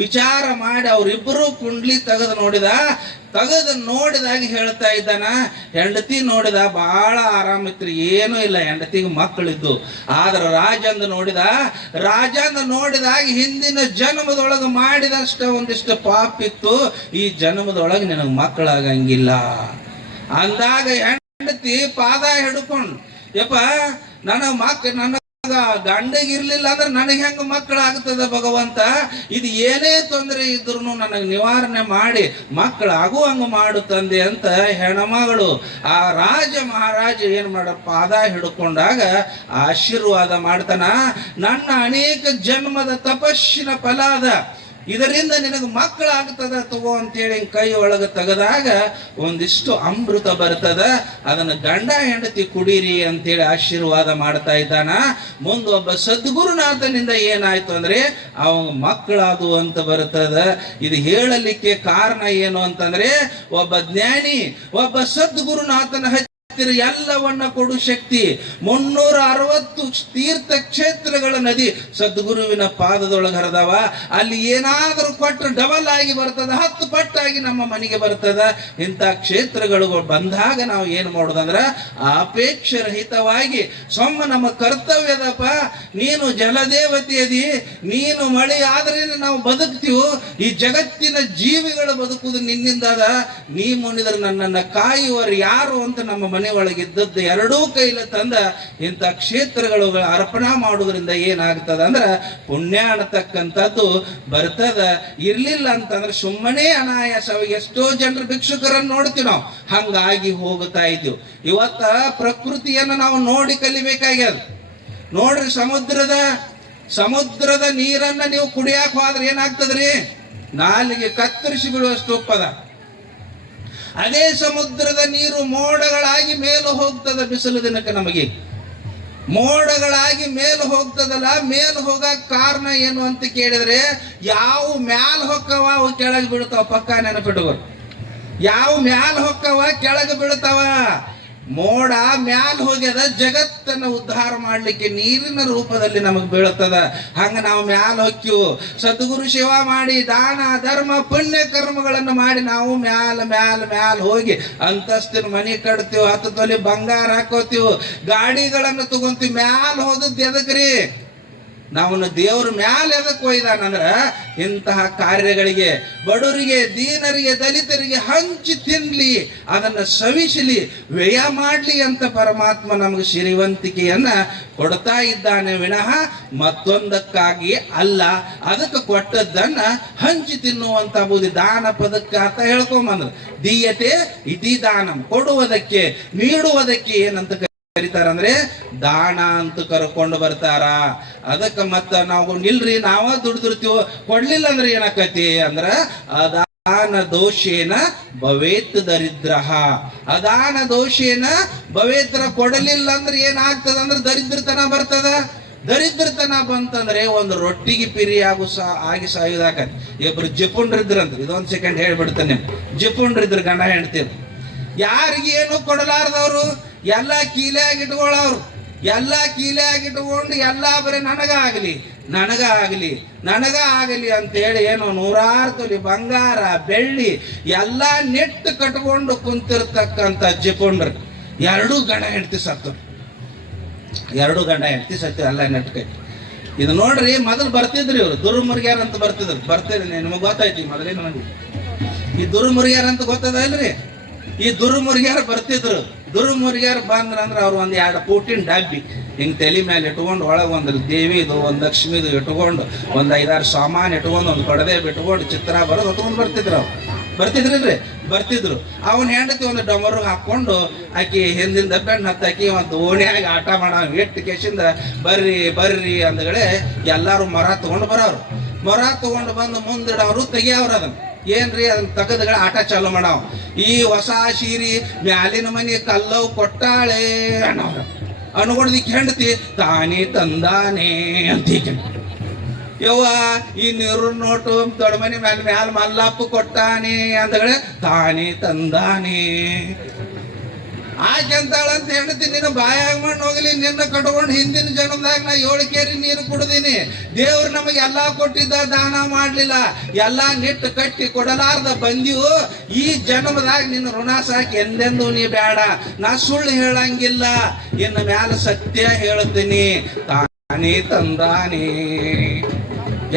ವಿಚಾರ ಮಾಡಿ ಅವರಿಬ್ಬರು ಕುಂಡ್ಲಿ ತೆಗೆದು ನೋಡಿದಾಗ ಹೇಳ್ತಾ ಇದ್ದಾನ, ಹೆಂಡತಿ ನೋಡಿದ ಬಹಳ ಆರಾಮಿತ್ರಿ, ಏನೂ ಇಲ್ಲ, ಹೆಂಡತಿಗೆ ಮಕ್ಕಳಿದ್ದು. ಆದ್ರೆ ರಾಜಂದ ನೋಡಿದಾಗ ಹಿಂದಿನ ಜನ್ಮದೊಳಗೆ ಮಾಡಿದಷ್ಟ ಒಂದಿಷ್ಟು ಪಾಪ ಇತ್ತು, ಈ ಜನ್ಮದೊಳಗೆ ನಿನಗೆ ಮಕ್ಕಳಾಗಂಗಿಲ್ಲ ಅಂದಾಗ ಹೆಂಡತಿ ಪಾದ ಹಿಡ್ಕೊಂಡು, ಯಪ್ಪ ನನ್ನ ಗಂಡಗಿರ್ಲಿಲ್ಲ ಅಂದ್ರೆ ನನಗೆ ಹೆಂಗ ಮಕ್ಕಳಾಗ್ತದ ಭಗವಂತ, ಇದು ಏನೇ ತೊಂದರೆ ಇದ್ರು ನನಗೆ ನಿವಾರಣೆ ಮಾಡಿ ಮಕ್ಕಳಾಗುವಂಗ ಮಾಡು ತಂದೆ ಅಂತ ಹೆಣ್ಮಗಳು ಆ ಮಹಾರಾಜ ಏನ್ ಮಾಡ ಪಾದ ಹಿಡ್ಕೊಂಡಾಗ ಆಶೀರ್ವಾದ ಮಾಡ್ತಾನ. ನನ್ನ ಅನೇಕ ಜನ್ಮದ ತಪಸ್ಸಿನ ಫಲ ಅದ, ಇದರಿಂದ ನಿನಗೆ ಮಕ್ಕಳಾಗ್ತದ ತಗೋ ಅಂತೇಳಿ ಕೈ ಒಳಗೆ ತೆಗೆದಾಗ ಒಂದಿಷ್ಟು ಅಮೃತ ಬರ್ತದ, ಅದನ್ನು ಗಂಡ ಹೆಂಡತಿ ಕುಡೀರಿ ಅಂತೇಳಿ ಆಶೀರ್ವಾದ ಮಾಡ್ತಾ ಇದ್ದಾನ. ಮುಂದೊಬ್ಬ ಸದ್ಗುರುನಾಥನಿಂದ ಏನಾಯ್ತು ಅಂದ್ರೆ ಅವ ಮಕ್ಕಳಾದು ಅಂತ ಬರ್ತದ. ಇದು ಹೇಳಲಿಕ್ಕೆ ಕಾರಣ ಏನು ಅಂತಂದ್ರೆ, ಒಬ್ಬ ಜ್ಞಾನಿ, ಒಬ್ಬ ಸದ್ಗುರುನಾಥನ ಎಲ್ಲವನ್ನ ಕೊಡು ಶಕ್ತಿ. 360 ತೀರ್ಥ ಕ್ಷೇತ್ರಗಳ ನದಿ ಸದ್ಗುರುವಿನ ಪಾದದೊಳಗೆ ಹರಿದವ. ಅಲ್ಲಿ ಏನಾದರೂ ಕೊಟ್ಟರೆ ಡಬಲ್ ಆಗಿ ಬರ್ತದ, 10 ಪಟ್ಟಾಗಿ ನಮ್ಮ ಮನೆಗೆ ಬರ್ತದ. ಇಂಥ ಕ್ಷೇತ್ರಗಳು ಬಂದಾಗ ನಾವು ಏನು ಮಾಡೋದಂದ್ರ ಅಪೇಕ್ಷರಹಿತವಾಗಿ ನಮ್ಮ ಕರ್ತವ್ಯದಪ್ಪ, ನೀನು ಜಲದೇವತೆಯದಿ, ನೀನು ಮಳೆ ಆದ್ರೆ ನಾವು ಬದುಕ್ತೀವೋ, ಈ ಜಗತ್ತಿನ ಜೀವಿಗಳು ಬದುಕುವುದು ನಿನ್ನಿಂದ ಅದ, ನೀ ಮುನಿದ್ರೆ ನನ್ನನ್ನು ಕಾಯುವರು ಯಾರು ಅಂತ ನಮ್ಮ ಮನೆ ಒಳಗಿದ್ದದ್ದು ಎರಡೂ ಕೈಲ ತಂದ ಇಂಥ ಕ್ಷೇತ್ರಗಳು ಅರ್ಪಣಾ ಮಾಡುವುದರಿಂದ ಏನಾಗ್ತದ ಅಂದ್ರೆ ಪುಣ್ಯ ಅನ್ನತಕ್ಕಂಥದ್ದು ಬರ್ತದ. ಇರ್ಲಿಲ್ಲ ಅಂತಂದ್ರೆ ಸುಮ್ಮನೆ ಅನಾಯಾಸವಾಗಿ ಎಷ್ಟೋ ಜನರು ಭಿಕ್ಷುಕರನ್ನು ನೋಡ್ತೀವಿ ನಾವು, ಹಂಗಾಗಿ ಹೋಗ್ತಾ ಇದ್ದೀವಿ. ಇವತ್ತ ಪ್ರಕೃತಿಯನ್ನು ನಾವು ನೋಡಿ ಕಲಿಬೇಕಾಗ್ಯದ. ನೋಡ್ರಿ, ಸಮುದ್ರದ ನೀರನ್ನ ನೀವು ಕುಡಿಯಾಕ ಹೋದ್ರೆ ಏನಾಗ್ತದ್ರಿ, ನಾಲಿಗೆ ಕತ್ತರಿಸಿ ಬಿಡುವಷ್ಟು ಉಪ್ಪದ. ಅದೇ ಸಮುದ್ರದ ನೀರು ಮೋಡಗಳಾಗಿ ಮೇಲೆ ಹೋಗ್ತದ. ಬಿಸಿಲು ದಿನಕ್ಕೆ ನಮಗೆ ಮೋಡಗಳಾಗಿ ಮೇಲೆ ಹೋಗ್ತದಲ್ಲ, ಮೇಲೆ ಹೋಗಕ್ ಕಾರಣ ಏನು ಅಂತ ಕೇಳಿದ್ರೆ, ಯಾವ ಮ್ಯಾಲ ಹೊಕ್ಕವ ಅವು ಕೆಳಗೆ ಬೀಳ್ತಾವ. ಪಕ್ಕ ನೆನಪಿಡುವರು, ಯಾವ ಮ್ಯಾಲ ಹೊಕ್ಕವ ಕೆಳಗೆ ಬೀಳ್ತಾವ. ಮೋಡ ಮ್ಯಾಲ ಹೋಗ್ಯದ, ಜಗತ್ತನ್ನು ಉದ್ಧಾರ ಮಾಡ್ಲಿಕ್ಕೆ ನೀರಿನ ರೂಪದಲ್ಲಿ ನಮಗೆ ಬೀಳುತ್ತದ. ಹಂಗ ನಾವು ಮ್ಯಾಲ ಹೊಕ್ಕಿವು, ಸದ್ಗುರು ಸೇವಾ ಮಾಡಿ ದಾನ ಧರ್ಮ ಪುಣ್ಯ ಕರ್ಮಗಳನ್ನು ಮಾಡಿ ನಾವು ಮ್ಯಾಲ ಹೋಗಿ ಅಂತಸ್ತಿನ ಮನೆ ಕಟ್ತೀವಿ, 10 ತೊಲಿ ಬಂಗಾರ ಹಾಕೋತೀವಿ, ಗಾಡಿಗಳನ್ನು ತಗೊಂತೀವಿ. ಮ್ಯಾಲ ಹೋದದ್ದು ಎದಕ್ರಿ? ನಾವನ್ನ ದೇವ್ರ ಮ್ಯಾಲೆ ಎದಕ್ಕೆ ಒಯ್ದಾನಂದ್ರ ಇಂತಹ ಕಾರ್ಯಗಳಿಗೆ, ಬಡವರಿಗೆ, ದೀನರಿಗೆ, ದಲಿತರಿಗೆ ಹಂಚಿ ತಿನ್ಲಿ, ಅದನ್ನು ಸವಿಸಲಿ, ವ್ಯಯ ಮಾಡಲಿ ಅಂತ ಪರಮಾತ್ಮ ನಮಗೆ ಸಿರಿವಂತಿಕೆಯನ್ನ ಕೊಡ್ತಾ ಇದ್ದಾನೆ ವಿನಃ ಮತ್ತೊಂದಕ್ಕಾಗಿ ಅಲ್ಲ. ಅದಕ್ಕೆ ಕೊಟ್ಟದ್ದನ್ನ ಹಂಚಿ ತಿನ್ನುವಂತ ಬುದ್ಧಿ ದಾನ ಪದಕ್ಕೆ ಅರ್ಥ ಹೇಳ್ಕೊಂಬಂದ್ರು. ದೀಯತೆ ಇತಿ ದಾನಂ, ಕೊಡುವುದಕ್ಕೆ, ನೀಡುವುದಕ್ಕೆ ಏನಂತ ಕರೀತಾರಂದ್ರೆ ದಾನ ಅಂತ ಕರ್ಕೊಂಡು ಬರ್ತಾರ. ಅದಕ್ಕೆ ಮತ್ತ ನಾವು ನಿಲ್ರಿ, ನಾವ ದುಡ್ದಿರ್ತೀವೋ, ಕೊಡ್ಲಿಲ್ಲ ಅಂದ್ರೆ ಏನಾಕತಿ ಅಂದ್ರ ಅದಾನ ದೋಷೇನ ಭವೇತ್ ದರಿದ್ರ. ಅದಾನ ದೋಷೇನ ಭವೇತ್ರ, ಕೊಡಲಿಲ್ಲ ಅಂದ್ರೆ ಏನಾಗ್ತದ ಅಂದ್ರೆ ದರಿದ್ರತನ ಬರ್ತದ. ದರಿದ್ರತನ ಬಂತಂದ್ರೆ ಒಂದು ರೊಟ್ಟಿಗೆ ಪಿರಿ ಆಗಿ ಸಾಯುದಾಕತಿ. ಇಬ್ಬರು ಜಿಪುಂಡ್ರಿದ್ರಂತ, ಇದೊಂದು ಸೆಕೆಂಡ್ ಹೇಳ್ಬಿಡ್ತಾನೆ. ಜಿಪುಂಡ್ರಿದ್ರು ಗಂಡ ಹೆಂಡ್ತಿರು, ಯಾರಿಗೇನು ಕೊಡಲಾರ್ದವ್ರು, ಎಲ್ಲ ಕೀಲೆಯಾಗಿಟ್ಕೊಳ್ಳೋರು, ಎಲ್ಲ ಕೀಲೆಯಾಗಿಟ್ಕೊಂಡು ಎಲ್ಲ ಬರೀ ನನಗಾಗಲಿ ನನಗಾಗಲಿ ನನಗಾಗಲಿ ಅಂತೇಳಿ ಏನು 100 ತೊಲಿ ಬಂಗಾರ ಬೆಳ್ಳಿ ಎಲ್ಲ ನೆಟ್ಟು ಕಟ್ಕೊಂಡು ಕುಂತಿರ್ತಕ್ಕಂಥ ಜಿಪುಂಡ್ರು. 2 ಗಂಡ ಹೆಂಡ್ತಿ ಸತ್ತು, 2 ಗಂಡ ಹೆಂಡ್ತಿ ಸತ್ತು, ಎಲ್ಲ ನೆಟ್ಟು ಕಟ್ಟಿ. ಇದು ನೋಡ್ರಿ, ಮೊದಲು ಬರ್ತಿದ್ರಿ ಇವರು ದುರ್ಮುರ್ಗ್ಯಾರ ಅಂತ ಬರ್ತಿದ್ರು. ಬರ್ತಿದ್ರಿ, ನಿಮಗೆ ಗೊತ್ತಾಯ್ತು ಮೊದಲೇ ನನಗೆ ಈ ದುರ್ಮುರ್ಗ್ಯಾರ ಅಂತ ಗೊತ್ತದ ಇಲ್ರಿ? ಈ ದುರ್ಮುರ್ಗ್ಯಾರ ಬರ್ತಿದ್ರು. ದುರ್ಮುರ್ಗ್ಯಾರ ಬಂದ್ರಂದ್ರೆ ಅವ್ರು 1-2 ಪೂಟಿನ ಡಬ್ಬಿ ಹಿಂಗೆ ತಲೆ ಮೇಲೆ ಇಟ್ಕೊಂಡು, ಒಳಗೆ ಒಂದು ದೇವಿದು, ಒಂದು ಲಕ್ಷ್ಮಿದು ಇಟ್ಕೊಂಡು, ಒಂದು 5-6 ಸಾಮಾನು ಇಟ್ಕೊಂಡು, ಒಂದು ಪಡದೆ ಬಿಟ್ಕೊಂಡು, ಚಿತ್ರ ಬರೋದು ಹೊತ್ಕೊಂಡು ಬರ್ತಿದ್ರು. ಅವ್ರು ಬರ್ತಿದ್ರಿಲ್ರಿ? ಬರ್ತಿದ್ರು. ಅವನ ಹೆಂಡತಿ ಒಂದು ಡಮರು ಹಾಕ್ಕೊಂಡು ಆಕಿ ಹಿಂದಿಂದ ಬೆನ್ನು ಹತ್ತಾಕಿ ಒಂದು ಓಣಿಯಾಗಿ ಆಟ ಮಾಡೋ ಎಟ್ಟು ಕೇಸಿಂದ ಬರ್ರಿ ಬರ್ರಿ ಅಂದಗಳೇ ಎಲ್ಲರೂ ಮರ ತಗೊಂಡು ಬರೋರು. ಮರ ತಗೊಂಡು ಬಂದು ಮುಂದಿಡೋರು, ತೆಗಿಯವ್ರು ಅದನ್ನು. ಏನ್ರಿ ಅದನ್ನ ತೆಗೆದುಗಳ ಆಟ ಚಾಲು ಮಾಡಾವ. ಈ ಹೊಸ ಸೀರಿ ಮ್ಯಾಲಿನ ಮನೆ ಕಲ್ಲವು ಕೊಟ್ಟಾಳೆ ಅನ್ನೋರು ಅನ್ಕೊಂಡದಿಕ್ಕೆ ಹೆಂಡತಿ ತಾನೇ ತಂದಾನೆ ಅಂತ ಯವ್ವ ಈ ನೀರು ನೋಟು ದೊಡ್ಡ ಮನೆ ಮ್ಯಾಲ ಮಲ್ಲಪ್ಪ ಕೊಟ್ಟಾನೆ ಅಂದಗಳೇ ತಾನೇ ತಂದಾನೆ. ಆಕೆಂತಾಳಂತ ಹೆಂಡತಿ, ನಿನ್ನ ಬಾಯಾಗ ಮಣ್ಣು ಹೋಗಲಿ, ನಿನ್ನ ಕಟ್ಕೊಂಡು ಹಿಂದಿನ ಜನ್ಮದಾಗ ನಾ 7 ಕೇರಿ ನೀರು ಕುಡ್ದೀನಿ. ದೇವ್ರು ನಮಗೆ ಎಲ್ಲಾ ಕೊಟ್ಟಿದ್ದ, ದಾನ ಮಾಡ್ಲಿಲ್ಲ, ಎಲ್ಲಾ ನಿಟ್ಟು ಕಟ್ಟಿ ಕೊಡಲಾರ್ದ ಬಂದೀವು. ಈ ಜನ್ಮದಾಗ ನಿನ್ನ ಋಣ ಸಾಕಿ ಎಂದೆಂದು ನೀ ಬೇಡ. ನಾ ಸುಳ್ಳು ಹೇಳಂಗಿಲ್ಲ, ಇನ್ನು ಮ್ಯಾಲ ಸತ್ಯ ಹೇಳ್ತೀನಿ. ತಾನೇ ತಂದಾನೆ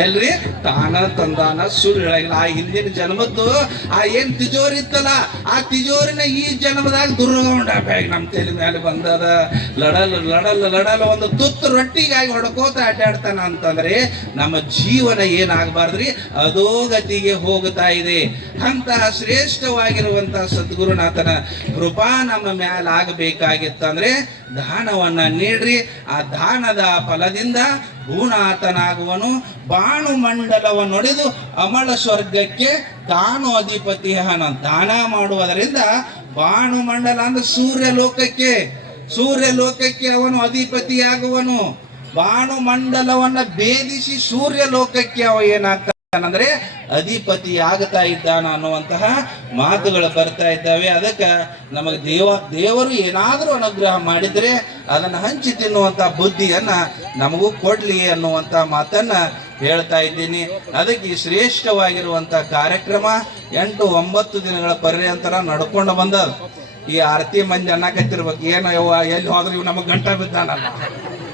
ಎಲ್ರಿ? ತಾನ ತಂದಾನ, ಸುಳ್ಳು ಹೇಳಂಗಿಲ್ಲ. ಆ ಹಿಂದಿನ ಜನ್ಮದ್ದು ಆ ಏನ್ ತಿಜೋರಿ ಇತ್ತಲ್ಲ, ಆ ತಿಜೋರಿನ ಈ ಜನ್ಮದಾಗ ದುರ್ಗೌಂಡ ಬ್ಯಾಗ್ ನಮ್ಮ ತಲೆ ಮೇಲೆ ಬಂದದ. ಲಡಲ್ ಒಂದು ತುತ್ತು ರೊಟ್ಟಿಗಾಗಿ ಹೊಡ್ಕೋತ ಅಡ್ಡಾಡ್ತಾನ ಅಂತಂದ್ರೆ ನಮ್ಮ ಜೀವನ ಏನಾಗಬಾರ್ದ್ರಿ, ಅಧೋಗತಿಗೆ ಹೋಗ್ತಾ ಇದೆ. ಅಂತಹ ಶ್ರೇಷ್ಠವಾಗಿರುವಂತಹ ಸದ್ಗುರುನಾಥನ ಕೃಪಾ ನಮ್ಮ ಮ್ಯಾಲ ಆಗಬೇಕಾಗಿತ್ತಂದ್ರೆ ದಾನವನ್ನ ನೀಡ್ರಿ. ಆ ದಾನದ ಫಲದಿಂದ ಭೂನಾಥನಾಗುವನು. ಬಾಣು ಮಂಡಲವನ್ನೊಡೆದು ಅಮಳ ಸ್ವರ್ಗಕ್ಕೆ ತಾನು ಅಧಿಪತಿ. ದಾನ ಮಾಡುವುದರಿಂದ ಬಾಣು ಮಂಡಲ ಅಂದ್ರೆ ಸೂರ್ಯ ಲೋಕಕ್ಕೆ ಅವನು ಅಧಿಪತಿಯಾಗುವನು. ಬಾಣು ಮಂಡಲವನ್ನ ಭೇದಿಸಿ ಸೂರ್ಯ ಲೋಕಕ್ಕೆ ಅವ ಏನಾಗ್ತಾನಂದ್ರೆ ಅಧಿಪತಿ ಆಗ್ತಾ ಇದ್ದಾನ ಅನ್ನುವಂತಹ ಮಾತುಗಳು ಬರ್ತಾ ಇದ್ದಾವೆ. ಅದಕ್ಕೆ ನಮಗೆ ದೇವರು ಏನಾದರೂ ಅನುಗ್ರಹ ಮಾಡಿದ್ರೆ ಅದನ್ನು ಹಂಚಿ ತಿನ್ನುವಂಥ ಬುದ್ಧಿಯನ್ನ ನಮಗೂ ಕೊಡ್ಲಿ ಅನ್ನುವಂಥ ಮಾತನ್ನ ಹೇಳ್ತಾ ಇದ್ದೀನಿ. ಅದಕ್ಕೆ ಈ ಶ್ರೇಷ್ಠವಾಗಿರುವಂಥ ಕಾರ್ಯಕ್ರಮ 8-9 ದಿನಗಳ ಪರ್ಯಂತರ ನಡ್ಕೊಂಡು ಬಂದದ. ಈ ಆರತಿ ಮಂದಿ ಅನ್ನಕತ್ತಿರ್ಬೇಕು, ಏನೋ ಯವ್ವ ಎಲ್ಲಿ ಹೋದ್ರೆ ಇವು ನಮಗೆ ಗಂಟ ಬಿದ್ದಾನಲ್ಲ.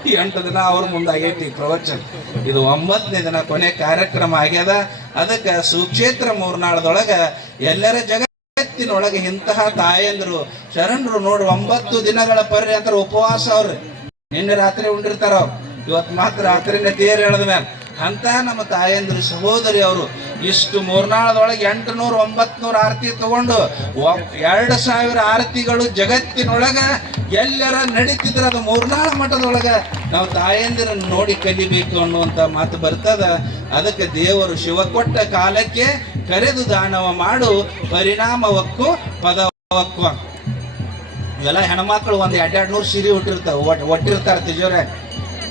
ಈ 8 ದಿನ ಅವ್ರ ಮುಂದಾಗೈತಿ ಪ್ರವಚನ. ಇದು 9ನೇ ದಿನ ಕೊನೆ ಕಾರ್ಯಕ್ರಮ ಆಗ್ಯದ. ಅದಕ್ಕೆ ಸುಕ್ಷೇತ್ರ ಮೂರ್ನಾಳದೊಳಗೆ ಎಲ್ಲರ ಜಗತ್ತಿನೊಳಗೆ ಇಂತಹ ತಾಯಂದ್ರು ಶರಣರು ನೋಡ್ರಿ 9 ದಿನಗಳ ಪರ್ಯಂತರ ಉಪವಾಸ. ಅವ್ರು ನಿನ್ನೆ ರಾತ್ರಿ ಉಂಡಿರ್ತಾರ, ಅವ್ರು ಇವತ್ತು ಮಾತ್ರ ರಾತ್ರಿನೇ ತೇರು ಎಳೆದ ಮೇಲೆ ಅಂತ ನಮ್ಮ ತಾಯಂದ್ರು ಸಹೋದರಿ ಅವರು ಇಷ್ಟು ಮೂರ್ನಾಳದೊಳಗೆ 800-900 ಆರತಿ ತಗೊಂಡು 2000 ಆರತಿಗಳು ಜಗತ್ತಿನೊಳಗ ಎಲ್ಲರ ನಡೀತಿದ್ರ. ಅದು ಮೂರ್ನಾಳ ಮಠದೊಳಗ ನಾವು ತಾಯಂದಿರನ್ನು ನೋಡಿ ಕಲಿಬೇಕು ಅನ್ನುವಂಥ ಮಾತು ಬರ್ತದ. ಅದಕ್ಕೆ ದೇವರು ಶಿವ ಕೊಟ್ಟ ಕಾಲಕ್ಕೆ ಕರೆದು ದಾನವ ಮಾಡು, ಪರಿಣಾಮವಕ್ಕೂ ಪದವಕ್ಕೂ. ಇವೆಲ್ಲ ಹೆಣ್ಮಕ್ಳು 100-200 ಸೀರೆ ಒಟ್ಟಿರ್ತಾರೆ ತಿಜೋರ್ಯಾಗ.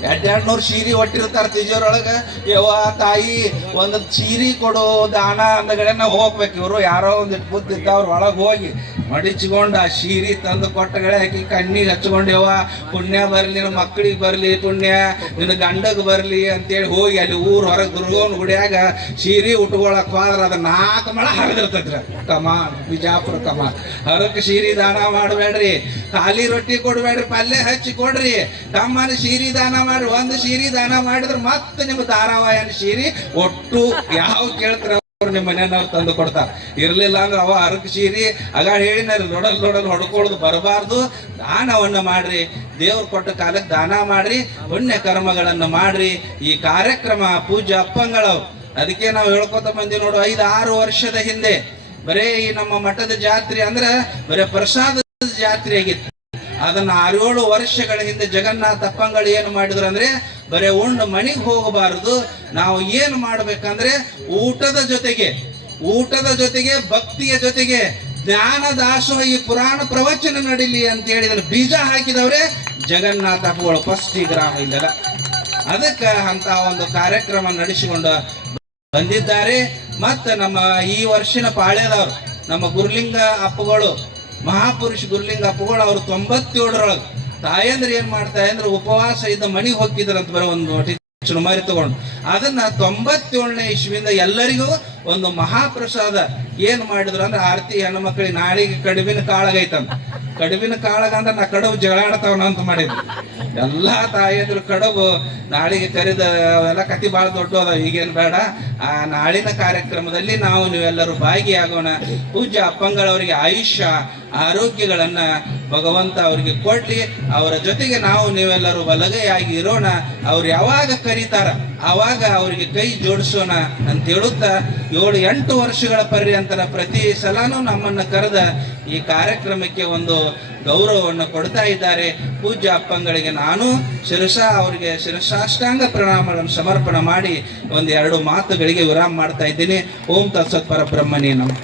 200 ಸೀರೆ ಒಟ್ಟಿರ್ತಾರೆ ತಿಜೋರೊಳಗೆ. ಯವ್ವ ತಾಯಿ ಒಂದು ಸೀರೆ ಕೊಡು ದಾನ ಅಂದಗಳನ್ನ ಹೋಗ್ಬೇಕು. ಇವರು ಯಾರೋ ಒಂದಿಟ್ಟು ಬುದ್ಧಿದ್ದ ಅವ್ರ ಒಳಗೆ ಹೋಗಿ ಮಡಿಚ್ಕೊಂಡು ಆ ಸೀರೆ ತಂದು ಕೊಟ್ಟಗಳೇ ಆಕಿ ಕಣ್ಣಿಗೆ ಹಚ್ಕೊಂಡೇವ, ಪುಣ್ಯ ಬರಲಿ ನಿನ್ನ ಮಕ್ಕಳಿಗೆ ಬರಲಿ, ಪುಣ್ಯ ನಿನ್ನ ಗಂಡಗೆ ಬರಲಿ ಅಂತೇಳಿ ಹೋಗಿ ಅಲ್ಲಿ ಊರು ಹೊರಗೆ ದುರ್ಗೋನ್ ಗುಡಿಯಾಗ ಸೀರೆ ಉಟ್ಕೊಳಕ್ ಹೋದ್ರೆ ಅದು 4 ಮಳ ಹರಿದಿರ್ತೈತ್ರಿ. ಕಮಾನ್, ಬಿಜಾಪುರ ಕಮಾನ್. ಹರಕ್ಕೆ ಸೀರೆ ದಾನ ಮಾಡಬೇಡ್ರಿ, ಖಾಲಿ ರೊಟ್ಟಿ ಕೊಡ್ಬೇಡ್ರಿ, ಪಲ್ಯ ಹಚ್ಚಿ ಕೊಡ್ರಿ. ತಮ್ಮನ ಸೀರೆ ದಾನ ಮಾಡಿ, ಒಂದು ಸೀರೆ ದಾನ ಮಾಡಿದ್ರೆ ಮತ್ತೆ ನಿಮ್ಮ ಧಾರಾವಾಹಿನ ಸೀರೆ ಒಟ್ಟು ಯಾವ ಕೇಳ್ತಾರ ನಿಮ್ಮ ಮನೆಯವ್ರು ತಂದು ಕೊಡ್ತಾರ. ಇರ್ಲಿಲ್ಲ ಅಂದ್ರೆ ಅವ ಹರಕ್ ಸೀರಿ ಆಗ ಹೇಳಿನಲ್ಲಿ ನೋಡಲ್ ಹೊಡ್ಕೊಳ್ಳೋದು ಬರಬಾರ್ದು. ದಾನವನ್ನ ಮಾಡ್ರಿ, ದೇವ್ರು ಕೊಟ್ಟ ಕಾಲಕ್ಕೆ ದಾನ ಮಾಡ್ರಿ, ಪುಣ್ಯ ಕರ್ಮಗಳನ್ನು ಮಾಡ್ರಿ. ಈ ಕಾರ್ಯಕ್ರಮ ಪೂಜೆ ಅಪ್ಪಂಗಳವ್ ಅದಕ್ಕೆ ನಾವು ಹೇಳ್ಕೊತ ಬಂದೀವಿ ನೋಡು. 5-6 ವರ್ಷದ ಹಿಂದೆ ಬರೇ ಈ ನಮ್ಮ ಮಠದ ಜಾತ್ರೆ ಅಂದ್ರೆ ಬರೇ ಪ್ರಸಾದದ ಜಾತ್ರೆ ಆಗಿತ್ತು. ಅದನ್ನ 6-7 ವರ್ಷಗಳ ಹಿಂದೆ ಜಗನ್ನಾಥ ಅಪ್ಪಂಗಳು ಏನು ಮಾಡಿದ್ರು ಅಂದ್ರೆ ಬರೇ ಉಂಡು ಮನೆಗೆ ಹೋಗಬಾರದು, ನಾವು ಏನು ಮಾಡ್ಬೇಕಂದ್ರೆ ಊಟದ ಜೊತೆಗೆ ಭಕ್ತಿಯ ಜೊತೆಗೆ ಜ್ಞಾನ ದಾಸೋಹ, ಈ ಪುರಾಣ ಪ್ರವಚನ ನಡೀಲಿ ಅಂತ ಹೇಳಿದ್ರೆ ಬೀಜ ಹಾಕಿದವ್ರೆ ಜಗನ್ನಾಥ ಅಪ್ಪಗಳು ಫಸ್ಟ್ ಈ ಗ್ರಾಮ ಇಲ್ಲಲ್ಲ. ಅದಕ್ಕೆ ಅಂತ ಒಂದು ಕಾರ್ಯಕ್ರಮ ನಡೆಸಿಕೊಂಡು ಬಂದಿದ್ದಾರೆ. ಮತ್ತೆ ನಮ್ಮ ಈ ವರ್ಷನ ಪಾಳ್ಯದವ್ರು ನಮ್ಮ ಗುರುಲಿಂಗ ಅಪ್ಪಗಳು, ಮಹಾಪುರುಷ ಗುರುಲಿಂಗ ಅಪ್ಪಗಳು, ಅವರು 97ರೊಳಗೆ ತಾಯಂದ್ರೆ ಏನ್ ಮಾಡ್ತಾ ಅಂದ್ರೆ ಉಪವಾಸ ಇದ್ದ ಮನೆಗೆ ಹೋಗಿದ್ರಂತ ಬರೋ ಒಂದು ಚುರುಮಾರಿ ತಗೊಂಡು ಅದನ್ನ 97ನೇ ಇಸ್ವಿಯಿಂದ ಎಲ್ಲರಿಗೂ ಒಂದು ಮಹಾಪ್ರಸಾದ ಏನ್ ಮಾಡಿದ್ರು ಅಂದ್ರೆ ಆರತಿ ಹೆಣ್ಣು ಮಕ್ಕಳಿಗೆ ನಾಳಿಗೆ ಕಡುಬಿನ ಕಾಳಗೈತಂತ. ಕಡುಬಿನ ಕಾಳಗ ಅಂದ್ರೆ ನಾ ಕಡುಬು ಜಗಳಾಡ್ತಾವನ ಅಂತ ಮಾಡಿದ್ರು. ಎಲ್ಲಾ ತಾಯಿಯಂದ್ರು ಕಡುಬು ನಾಳಿಗೆ ಕರೆದ ಅವೆಲ್ಲ ಕತಿ ಭಾಳ ದೊಡ್ಡ ಅದ, ಈಗೇನು ಬೇಡ. ಆ ನಾಳಿನ ಕಾರ್ಯಕ್ರಮದಲ್ಲಿ ನಾವು ನೀವೆಲ್ಲರೂ ಭಾಗಿಯಾಗೋಣ. ಪೂಜ್ಯ ಅಪ್ಪಂಗಳವರಿಗೆ ಆಯುಷ್ಯ ಆರೋಗ್ಯಗಳನ್ನ ಭಗವಂತ ಅವರಿಗೆ ಕೊಡ್ಲಿ. ಅವರ ಜೊತೆಗೆ ನಾವು ನೀವೆಲ್ಲರೂ ಬಲಗೈಯಾಗಿ ಇರೋಣ. ಅವ್ರು ಯಾವಾಗ ಕರೀತಾರ ಆವಾಗ ಅವರಿಗೆ ಕೈ ಜೋಡಿಸೋಣ ಅಂತ ಹೇಳುತ್ತಾ 7-8 ವರ್ಷಗಳ ಪರ್ಯಂತರ ಪ್ರತಿ ಸಲನೂ ನಮ್ಮನ್ನ ಕರೆದ ಈ ಕಾರ್ಯಕ್ರಮಕ್ಕೆ ಒಂದು ಗೌರವವನ್ನು ಕೊಡ್ತಾ ಇದ್ದಾರೆ. ಪೂಜ್ಯ ಅಪ್ಪಂಗಳಿಗೆ ನಾನು ಅವರಿಗೆ ಶಿರಸಾಷ್ಟಾಂಗ ಪ್ರಣಾಮಗಳನ್ನು ಸಮರ್ಪಣೆ ಮಾಡಿ 1-2 ಮಾತುಗಳಿಗೆ ವಿರಾಮ ಮಾಡ್ತಾ ಇದ್ದೀನಿ. ಓಂ ತತ್ಸತ್ ಪರಬ್ರಹ್ಮನೇ ನಮಃ.